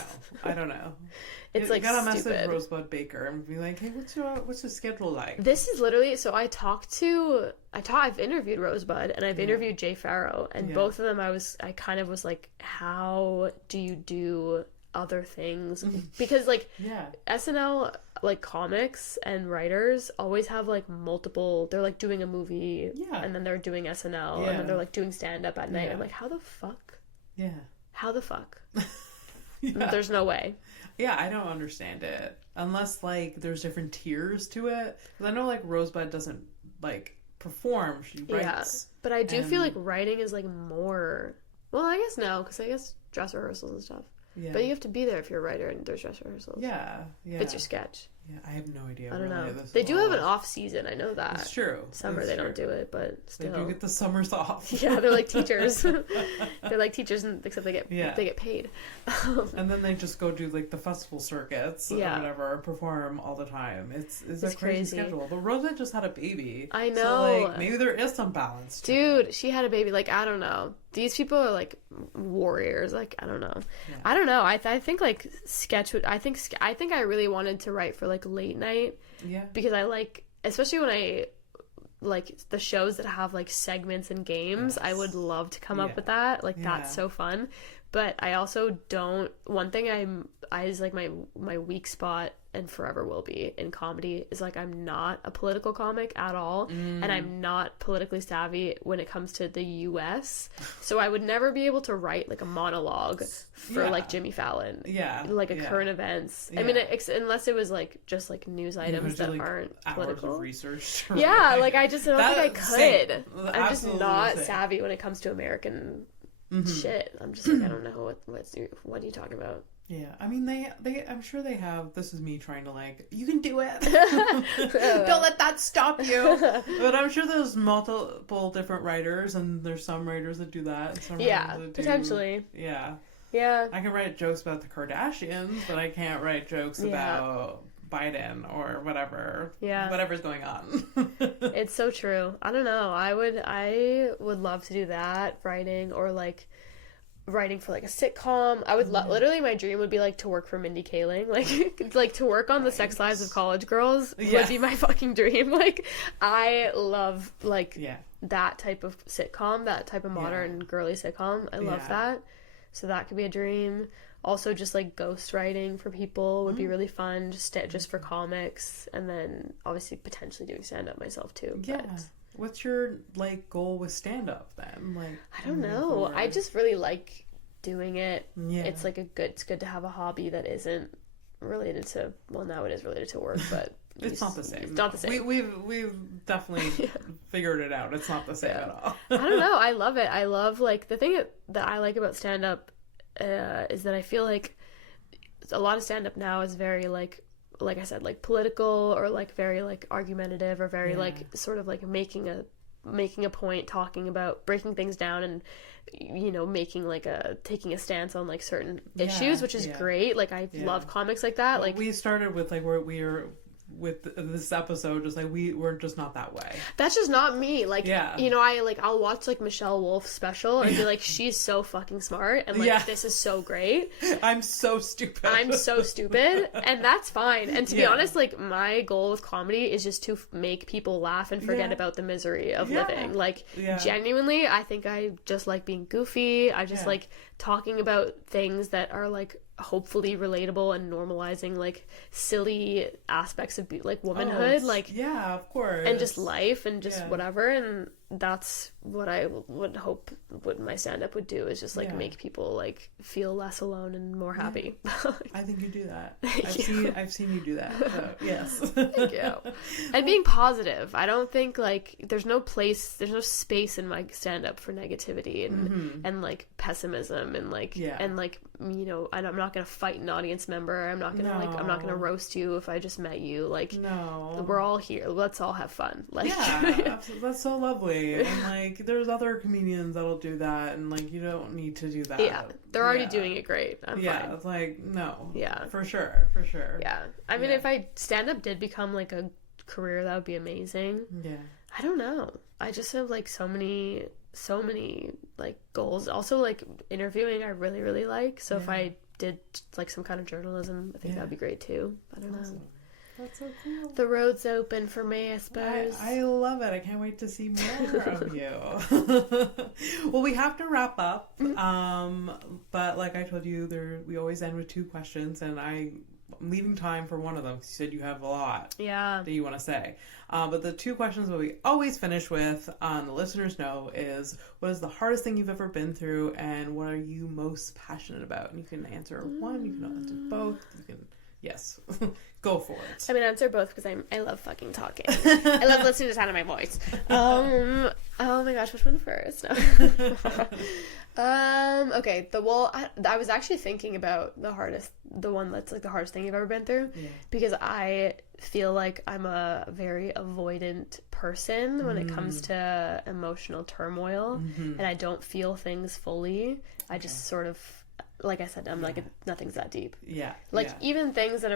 know. It's like gotta stupid. Message Rosebud Baker and be like, hey, what's your schedule like? This is literally, so I've interviewed Rosebud and I've interviewed Jay Farrow, and both of them I kind of was like, how do you do other things? Because like SNL, like comics and writers always have like multiple, they're like doing a movie and then they're doing SNL and then they're like doing stand-up at night. I'm like, how the fuck? Yeah. How the fuck? There's no way. Yeah, I don't understand it. Unless, like, there's different tiers to it. Because I know, like, Rosebud doesn't, like, perform. She writes. Yeah, but I do feel like writing is, like, more... Well, I guess no, because I guess dress rehearsals and stuff. Yeah. But you have to be there if you're a writer and there's dress rehearsals. Yeah, yeah. If it's your sketch. Yeah, I have no idea. I don't know. They do have an off season. I know that. It's true. Summer they don't do it, but still. They do get the summers off. Yeah, they're like teachers. They're like teachers, except they get paid. And then they just go do like the festival circuits or whatever, perform all the time. It's a crazy schedule. But Rosa just had a baby. I know. So like maybe there is some balance. Dude, she had a baby. Like, I don't know. These people are like warriors. Like, I don't know. Yeah. I don't know. I think like sketch would. I think I really wanted to write for like late night. Yeah. Because I like, especially when I like the shows that have like segments and games. Yes. I would love to come up with that. Like that's so fun. But I also don't. One thing I is like my weak spot, and forever will be in comedy, is like I'm not a political comic at all, and I'm not politically savvy when it comes to the U.S. So I would never be able to write like a monologue for like Jimmy Fallon, like a current events. I mean, unless it was like just like news items that like aren't political. Hours of research. Yeah, like I just don't think I could. I'm just not savvy when it comes to American. Shit, I'm just like, I don't know what are you talking about? Yeah, I mean they I'm sure they have. This is me trying to like, you can do it. Don't let that stop you. But I'm sure there's multiple different writers, and there's some writers that do that. And some writers that potentially. Yeah. I can write jokes about the Kardashians, but I can't write jokes about Biden or whatever's going on. It's so true. I don't know. I would love to do that, writing, or like writing for like a sitcom. I would literally, my dream would be like to work for Mindy Kaling, like to work on the Sex Lives of College Girls would be my fucking dream. Like I love like that type of sitcom, that type of modern girly sitcom. I love that. So that could be a dream. Also, just like ghostwriting for people would be really fun, just for comics, and then obviously potentially doing stand up myself too. Yeah. But what's your like goal with stand up then? Like I don't know. I just really like doing it. Yeah. It's like it's good to have a hobby that isn't related to, well, now it is related to work, but it's not the same. It's not the same. We've definitely figured it out. It's not the same at all. I don't know. I love it. I love like the thing that I like about stand up is that I feel like a lot of stand-up now is very like I said, like political, or like very like argumentative, or very like sort of like making a point, talking about breaking things down, and you know, taking a stance on like certain issues, which is great. Like I love comics like that. Well, like we started with like where we are with this episode, just like we're just not that way. That's just not me. Like, you know, I'll watch like Michelle Wolf's special and be like, she's so fucking smart, and like this is so great. I'm so stupid. And that's fine. And to be honest, like my goal with comedy is just to make people laugh and forget about the misery of living. Like genuinely, I think I just like being goofy. I just like talking about things that are like hopefully relatable, and normalizing like silly aspects of like womanhood, like of course, and just life, and just whatever. And that's what I would hope what my stand-up would do, is just like make people like feel less alone and more happy. I think you do that. I've seen you do that, so yes. Thank you. And being positive, I don't think like there's no space in my stand-up for negativity and like pessimism and like and like, you know, and I'm not gonna fight an audience member. I'm not gonna roast you if I just met you. Like, we're all here, let's all have fun. Like, that's so lovely. And like there's other comedians that'll do that, and like you don't need to do that. They're already doing it great. I'm fine. It's like, no, for sure. I mean, if stand up did become like a career, that would be amazing. I don't know, I just have like so many like goals. Also, like interviewing I really, really like, so if I did like some kind of journalism, I think that'd be great too. I don't know. That's so cool. The road's open for me, I suppose. I love it. I can't wait to see more of you. Well, we have to wrap up. But like I told you, we always end with 2 questions, and I'm leaving time for one of them. You said you have a lot that you want to say. But the 2 questions that we always finish with, the listeners know, is what is the hardest thing you've ever been through, and what are you most passionate about? And you can answer one, you can answer both, you can... Yes. Go for it. I'm gonna answer both because I love fucking talking. I love listening to the sound of my voice. Oh my gosh, which one first? No. Okay. I was actually thinking about the one that's like the hardest thing you've ever been through, because I feel like I'm a very avoidant person when it comes to emotional turmoil, and I don't feel things fully. I just sort of, like I said, I'm like, nothing's that deep. Even things that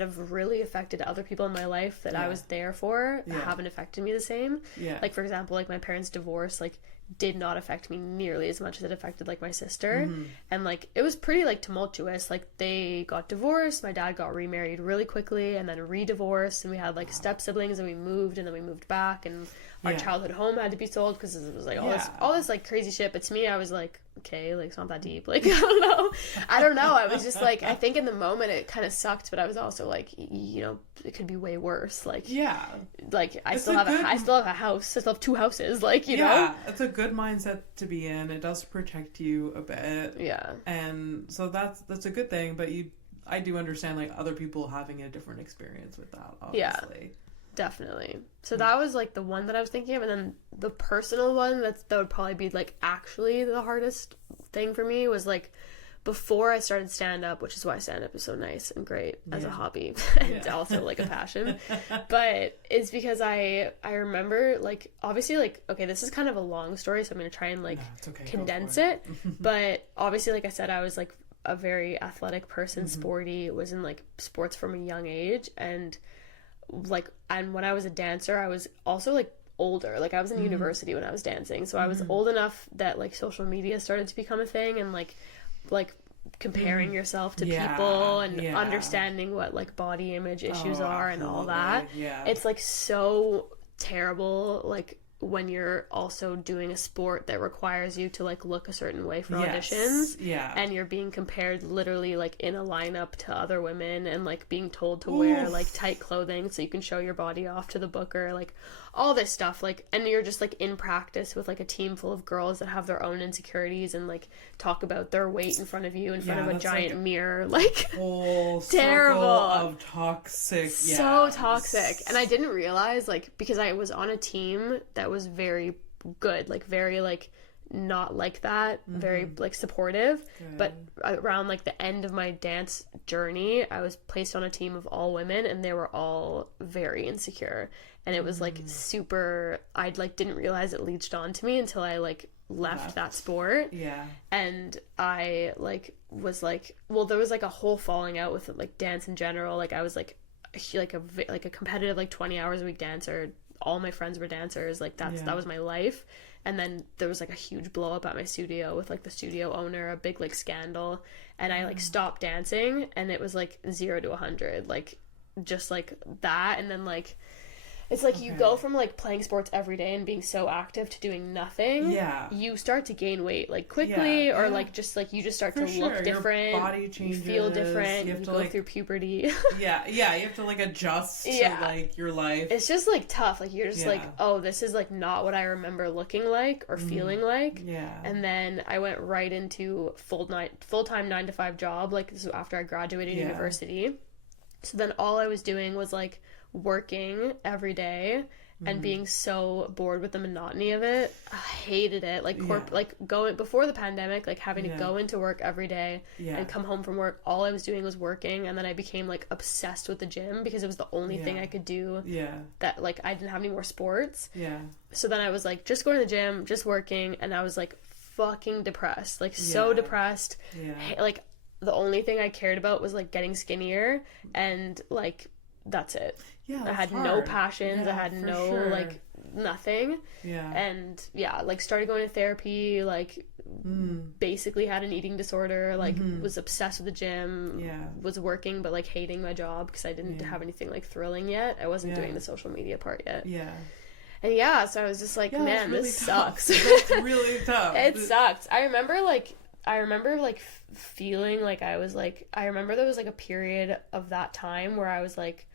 have really affected other people in my life that I was there for haven't affected me the same. Like, for example, like my parents' divorce, like, did not affect me nearly as much as it affected like my sister. And like it was pretty like tumultuous. Like, they got divorced, my dad got remarried really quickly and then re-divorced, and we had like step siblings, and we moved, and then we moved back, and our childhood home had to be sold because it was like all this like crazy shit. But to me, I was like, okay, like, it's not that deep. Like, I don't know. I was just like, I think in the moment it kind of sucked, but I was also like, you know, it could be way worse. Like, like I still have a house. I still have 2 houses. Like, you know, it's a good mindset to be in. It does protect you a bit. And so that's a good thing. But I do understand like other people having a different experience with that, obviously. Definitely. So that was like the one that I was thinking of, and then the personal one that would probably be like actually the hardest thing for me was like before I started stand up, which is why stand up is so nice and great as a hobby and also like a passion. But it's because I remember like, obviously, like, okay, this is kind of a long story, so I'm gonna try and like condense it. But obviously, like I said, I was like a very athletic person, sporty, was in like sports from a young age, and when I was a dancer, I was also like older. Like, I was in university when I was dancing, so I was old enough that like social media started to become a thing, and like comparing yourself to people and understanding what like body image issues are and all that. It's like so terrible, like when you're also doing a sport that requires you to like look a certain way for auditions, and you're being compared literally like in a lineup to other women, and like being told to wear like tight clothing so you can show your body off to the booker, like all this stuff, like, and you're just like in practice with like a team full of girls that have their own insecurities and like talk about their weight in front of you in front of a giant mirror, like whole terrible of toxic, so toxic. And I didn't realize, like, because I was on a team that was very good, like very like not like that, very like supportive. But around like the end of my dance journey, I was placed on a team of all women, and they were all very insecure, and it was like super, I like didn't realize it leached onto me until I like left that sport. And I like was like, well, there was like a whole falling out with like dance in general. Like, I was like a competitive like 20 hours a week dancer. All my friends were dancers, like that was my life. And then there was like a huge blow up at my studio with like the studio owner, a big like scandal, and I like stopped dancing, and it was like 0 to 100, like just like that. And then like It's like you go from like playing sports every day and being so active to doing nothing. Yeah. You start to gain weight like quickly, or like just like you just start to look different. Your body changes. You feel different. You go through puberty. Yeah. You have to like adjust to like your life. It's just like tough. Like you're just like, oh, this is like not what I remember looking like or feeling like. Yeah. And then I went right into full-time 9-to-5 job. Like this was after I graduated university. So then all I was doing was like working every day and being so bored with the monotony of it. I hated it. Like like going before the pandemic, like having to go into work every day and come home from work, all I was doing was working. And then I became like obsessed with the gym because it was the only thing I could do that like I didn't have any more sports. So then I was like just going to the gym, just working, and I was like fucking depressed, like so depressed. Like the only thing I cared about was like getting skinnier, and like that's it. I had no passions. I had no like nothing. And like started going to therapy, like basically had an eating disorder, like was obsessed with the gym, was working but like hating my job because I didn't have anything like thrilling yet. I wasn't doing the social media part yet. And so I was just like, man, really this sucks. That's really tough. It sucks. I remember feeling like I was like, I remember there was like a period of that time where I was like,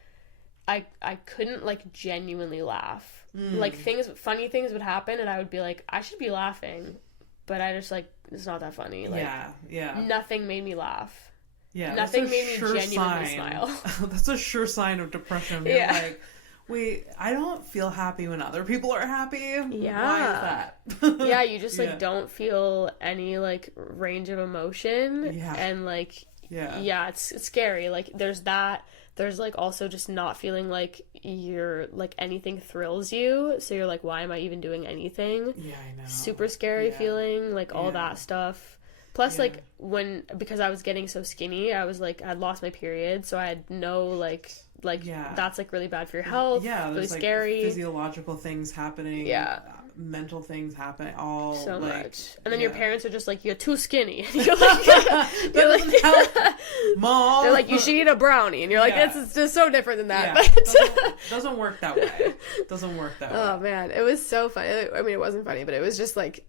I couldn't like genuinely laugh. Like funny things would happen and I would be like, I should be laughing, but I just like, it's not that funny. Like, nothing made me laugh. Nothing made me genuinely smile. That's a sure sign of depression. You're like, wait, I don't feel happy when other people are happy. Why is that? You just like don't feel any like range of emotion. And like it's scary. Like there's that. There's like also just not feeling like you're like anything thrills you, so you're like, why am I even doing anything? I know. Super scary feeling, like all that stuff. Plus like because I was getting so skinny, I was like, I'd lost my period, so I had no like that's like really bad for your health. Really there's scary. Like physiological things happening. Mental things happening. All so like, much. And then your parents are just like, you're too skinny. And you're like, Mom. They're like, you should eat a brownie, and you're like, it's just so different than that. Doesn't work that way. Doesn't work that way. Oh man, it was so funny. I mean, it wasn't funny, but it was just like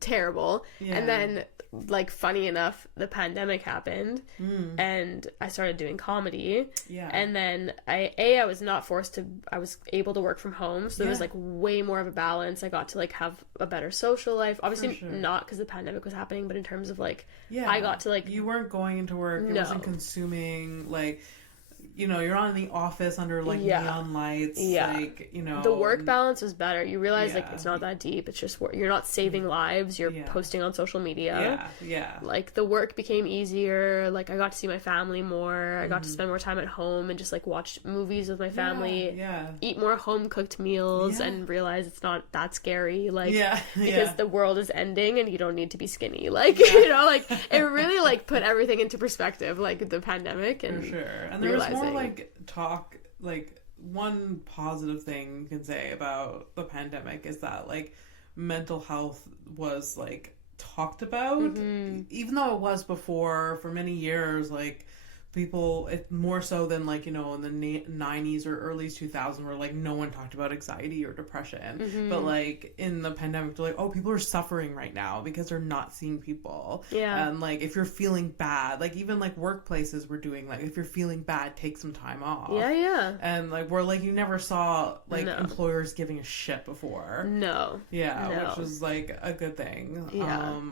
terrible. And then like funny enough, the pandemic happened and I started doing comedy. And then I was not forced to, I was able to work from home, so there was like way more of a balance. I got to like have a better social life, obviously not because the pandemic was happening, but in terms of like I got to like, you weren't going into work, it wasn't consuming like, you know, you're on the office under like neon lights, like, you know, the work balance was better. You realize like it's not that deep. It's just you're not saving lives. You're posting on social media. Like the work became easier. Like I got to see my family more. I got to spend more time at home and just like watch movies with my family. Eat more home cooked meals and realize it's not that scary. Like because the world is ending and you don't need to be skinny. Like you know, like it really like put everything into perspective. Like the pandemic and and there was more like talk, like one positive thing you can say about the pandemic is that like mental health was like talked about, even though it was before for many years. Like people, it more so than like, you know, in the 90s or early 2000s where like no one talked about anxiety or depression, but like in the pandemic they're like, oh, people are suffering right now because they're not seeing people, and like if you're feeling bad, like even like workplaces were doing like, if you're feeling bad, take some time off. And like we're like, you never saw like employers giving a shit before. Which was like a good thing.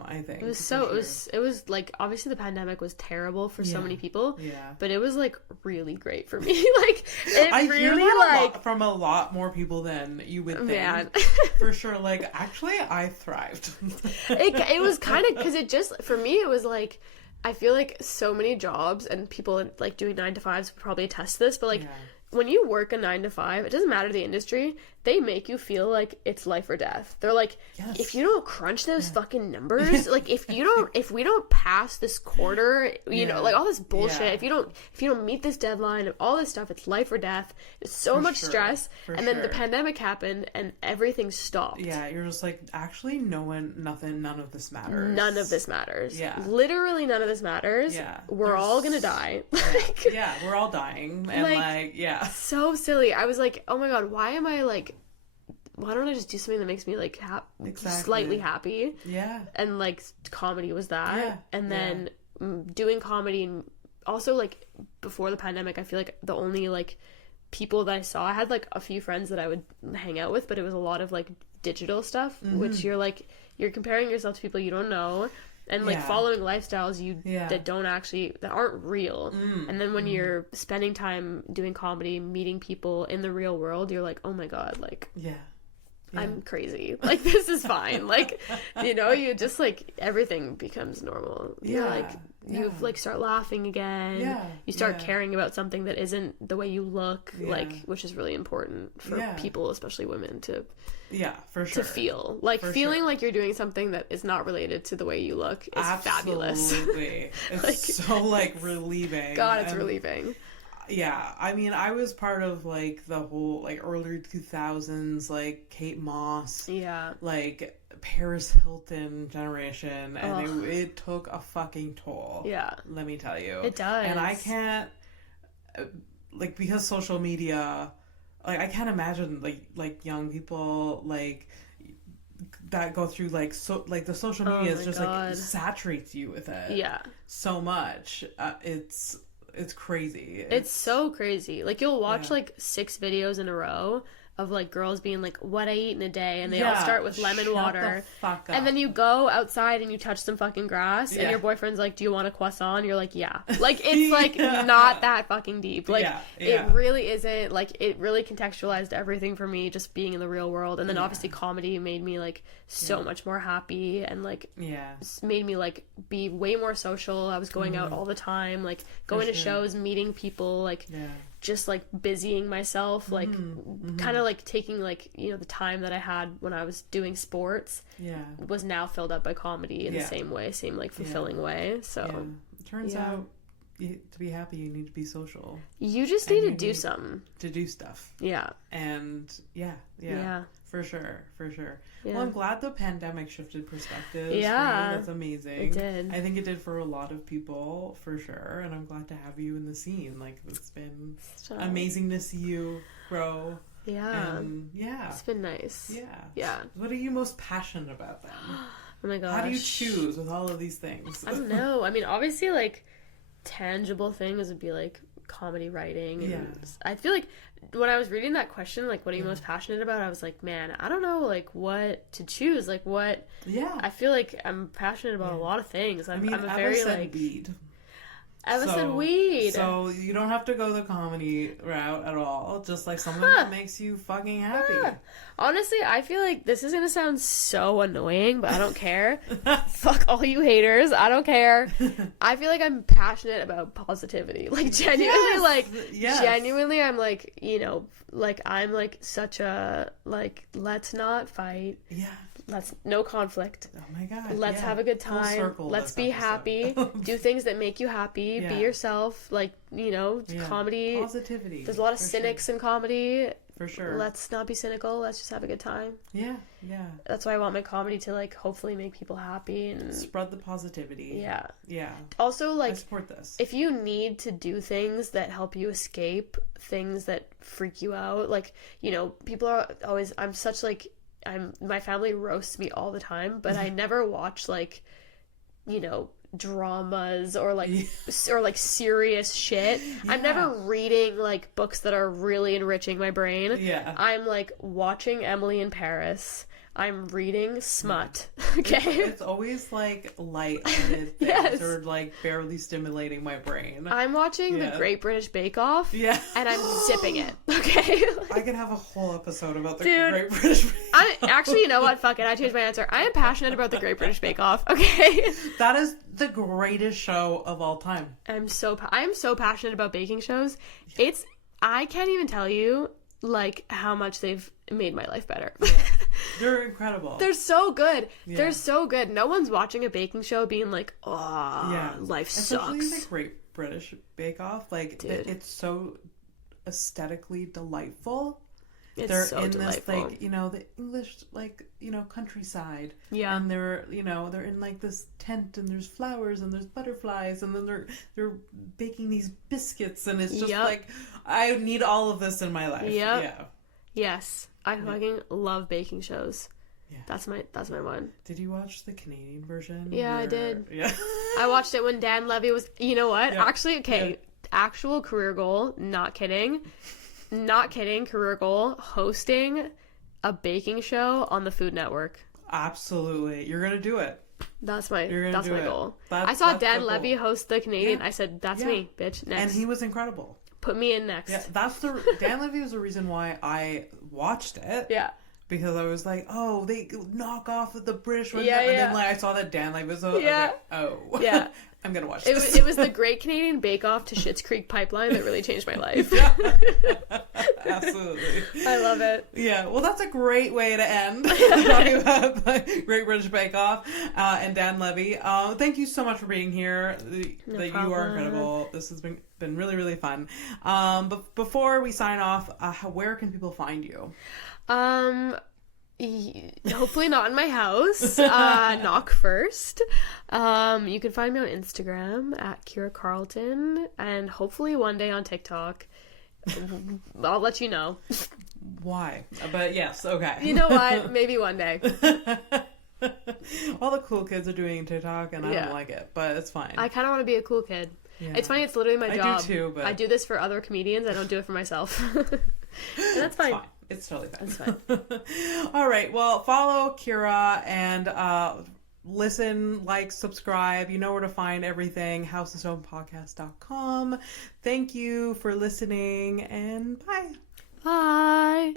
I think it was so it was like obviously the pandemic was terrible for so many people, but it was like really great for me. Like I really hear like from a lot more people than you would think. For sure. Like actually I thrived. It was kind of because it just for me it was like, I feel like so many jobs and people like doing 9 to 5s would probably attest to this, but like when you work a 9 to 5, it doesn't matter the industry, they make you feel like it's life or death. They're like, yes. if you don't crunch those fucking numbers, like if we don't pass this quarter, you know, like all this bullshit, if you don't meet this deadline, all this stuff, it's life or death. It's so much stress. And then the pandemic happened and everything stopped. Yeah, you're just like, actually, none of this matters. None of this matters. Yeah. Literally none of this matters. Yeah. We're all gonna die. Yeah, we're all dying. And like, yeah. So silly. I was like, oh my god, why don't I just do something that makes me like slightly happy? Yeah. And like comedy was that. Yeah. And then doing comedy, and also like before the pandemic, I feel like the only like people that I saw, I had like a few friends that I would hang out with, but it was a lot of like digital stuff, which you're comparing yourself to people you don't know. And like following lifestyles that aren't real. And then when you're spending time doing comedy, meeting people in the real world, you're like, oh my god, like I'm crazy. Like this is fine. Like, you know, you just like everything becomes normal. You're like you like start laughing again. You start caring about something that isn't the way you look, like, which is really important for people, especially women, to for sure, to feel like feeling like you're doing something that is not related to the way you look is fabulous. It's like, so like relieving. God, it's relieving. Yeah, I mean, I was part of like the whole like early 2000s, like Kate Moss, like Paris Hilton generation, and it took a fucking toll. Yeah, let me tell you, it does. And I can't, like, because social media, like I can't imagine like young people like that go through like the social media is just like saturates you with it so much. It's crazy. It's so crazy. Like, you'll watch, like, 6 videos in a row of, like, girls being like, what I eat in a day, and they all start with lemon water. The fuck up. And then you go outside and you touch some fucking grass, and your boyfriend's like, do you want a croissant? You're like, yeah. Like, it's, like, not that fucking deep. Like, it really isn't. Like, it really contextualized everything for me, just being in the real world. And then, obviously, comedy made me, like, so much more happy, and, like, made me, like, be way more social. I was going out all the time, like, going to shows, meeting people, like... just like busying myself, like kind of like taking like, you know, the time that I had when I was doing sports was now filled up by comedy in the same way, same like fulfilling way. So it turns out to be happy you need to be social. You just need to do something. To do stuff. Yeah. And for sure. Yeah. Well, I'm glad the pandemic shifted perspectives. Yeah. That's amazing. It did. I think it did for a lot of people, for sure. And I'm glad to have you in the scene. Like, it's been amazing to see you grow. Yeah. And, it's been nice. Yeah. Yeah. What are you most passionate about then? Oh my gosh. How do you choose with all of these things? I don't know. I mean, obviously, like, tangible things would be, like, comedy writing. And I feel like when I was reading that question, like, what are you most passionate about, I was like, man, I don't know, like, what to choose, like, what I feel like I'm passionate about a lot of things. I'm a very like Eva said weed. So you don't have to go the comedy route at all. Just like something that makes you fucking happy. Honestly, I feel like this is gonna sound so annoying, but I don't care. Fuck all you haters. I don't care. I feel like I'm passionate about positivity. Like, genuinely, genuinely, I'm like, you know, like, I'm like such a, like, let's not fight. Yeah. No conflict. Oh my god. Let's have a good time. Let's be happy. Do things that make you happy. Be yourself. Like, you know, comedy. Positivity. There's a lot of cynics in comedy. For sure. Let's not be cynical. Let's just have a good time. Yeah. That's why I want my comedy to, like, hopefully make people happy and spread the positivity. Yeah. Also, like, I support this. If you need to do things that help you escape things that freak you out, like, you know, people are always, my family roasts me all the time, but I never watch, like, you know, dramas or like serious shit. I'm never reading like books that are really enriching my brain. I'm like watching Emily in Paris. I'm reading smut. Okay. It's always like light-headed things or like barely stimulating my brain. I'm watching the Great British Bake Off. And I'm zipping it. Okay. I could have a whole episode about the Great British Bake Off. Actually, you know what? Fuck it. I changed my answer. I am passionate about the Great British Bake Off. Okay. That is the greatest show of all time. I am so passionate about baking shows. I can't even tell you like how much they've made my life better. Yeah. They're incredible. They're so good. Yeah. They're so good. No one's watching a baking show being like, oh, life Especially sucks. the Great British Bake Off. Like, it's so aesthetically delightful. They're so in delightful. This, like, you know, the English, like, you know, countryside. Yeah. And they're, you know, they're in, like, this tent, and there's flowers, and there's butterflies, and then they're baking these biscuits, and it's just, like, I need all of this in my life. Yep. Yeah. Yes. I fucking love baking shows. Yeah. That's my one. Did you watch the Canadian version? Yeah, I did. Yeah. I watched it when Dan Levy was, you know what? Yeah. Actually, okay, actual career goal, not kidding, career goal, hosting a baking show on the Food Network. Absolutely. You're going to do it. That's my goal. I saw Dan Levy host the Canadian. I said, that's me, bitch. Next. And he was incredible. Put me in next. Yeah, Dan Levy was the reason why I watched it. Yeah. Because I was like, oh, they knock off the British one. And then like I saw that Dan Levy was like, oh. Yeah. I'm going to watch this. It was the Great Canadian Bake Off to Schitt's Creek Pipeline that really changed my life. Absolutely. I love it. Yeah. Well, that's a great way to end talking about the Great British Bake Off and Dan Levy. Thank you so much for being here. You are incredible. This has been really, really fun. But before we sign off, where can people find you? Hopefully not in my house. Knock first. You can find me on Instagram at Kyra Carleton, and hopefully one day on TikTok. I'll let you know. Why? But yes, okay. You know what? Maybe one day. All the cool kids are doing TikTok, and I don't like it, but it's fine. I kind of want to be a cool kid. Yeah. It's funny, it's literally my job. I do too, but... I do this for other comedians, I don't do it for myself. And that's fine. It's totally fine. It's fine. All right. Well, follow Kyra and listen, like, subscribe. You know where to find everything. HouseOfStonePodcast.com. Thank you for listening, and bye. Bye.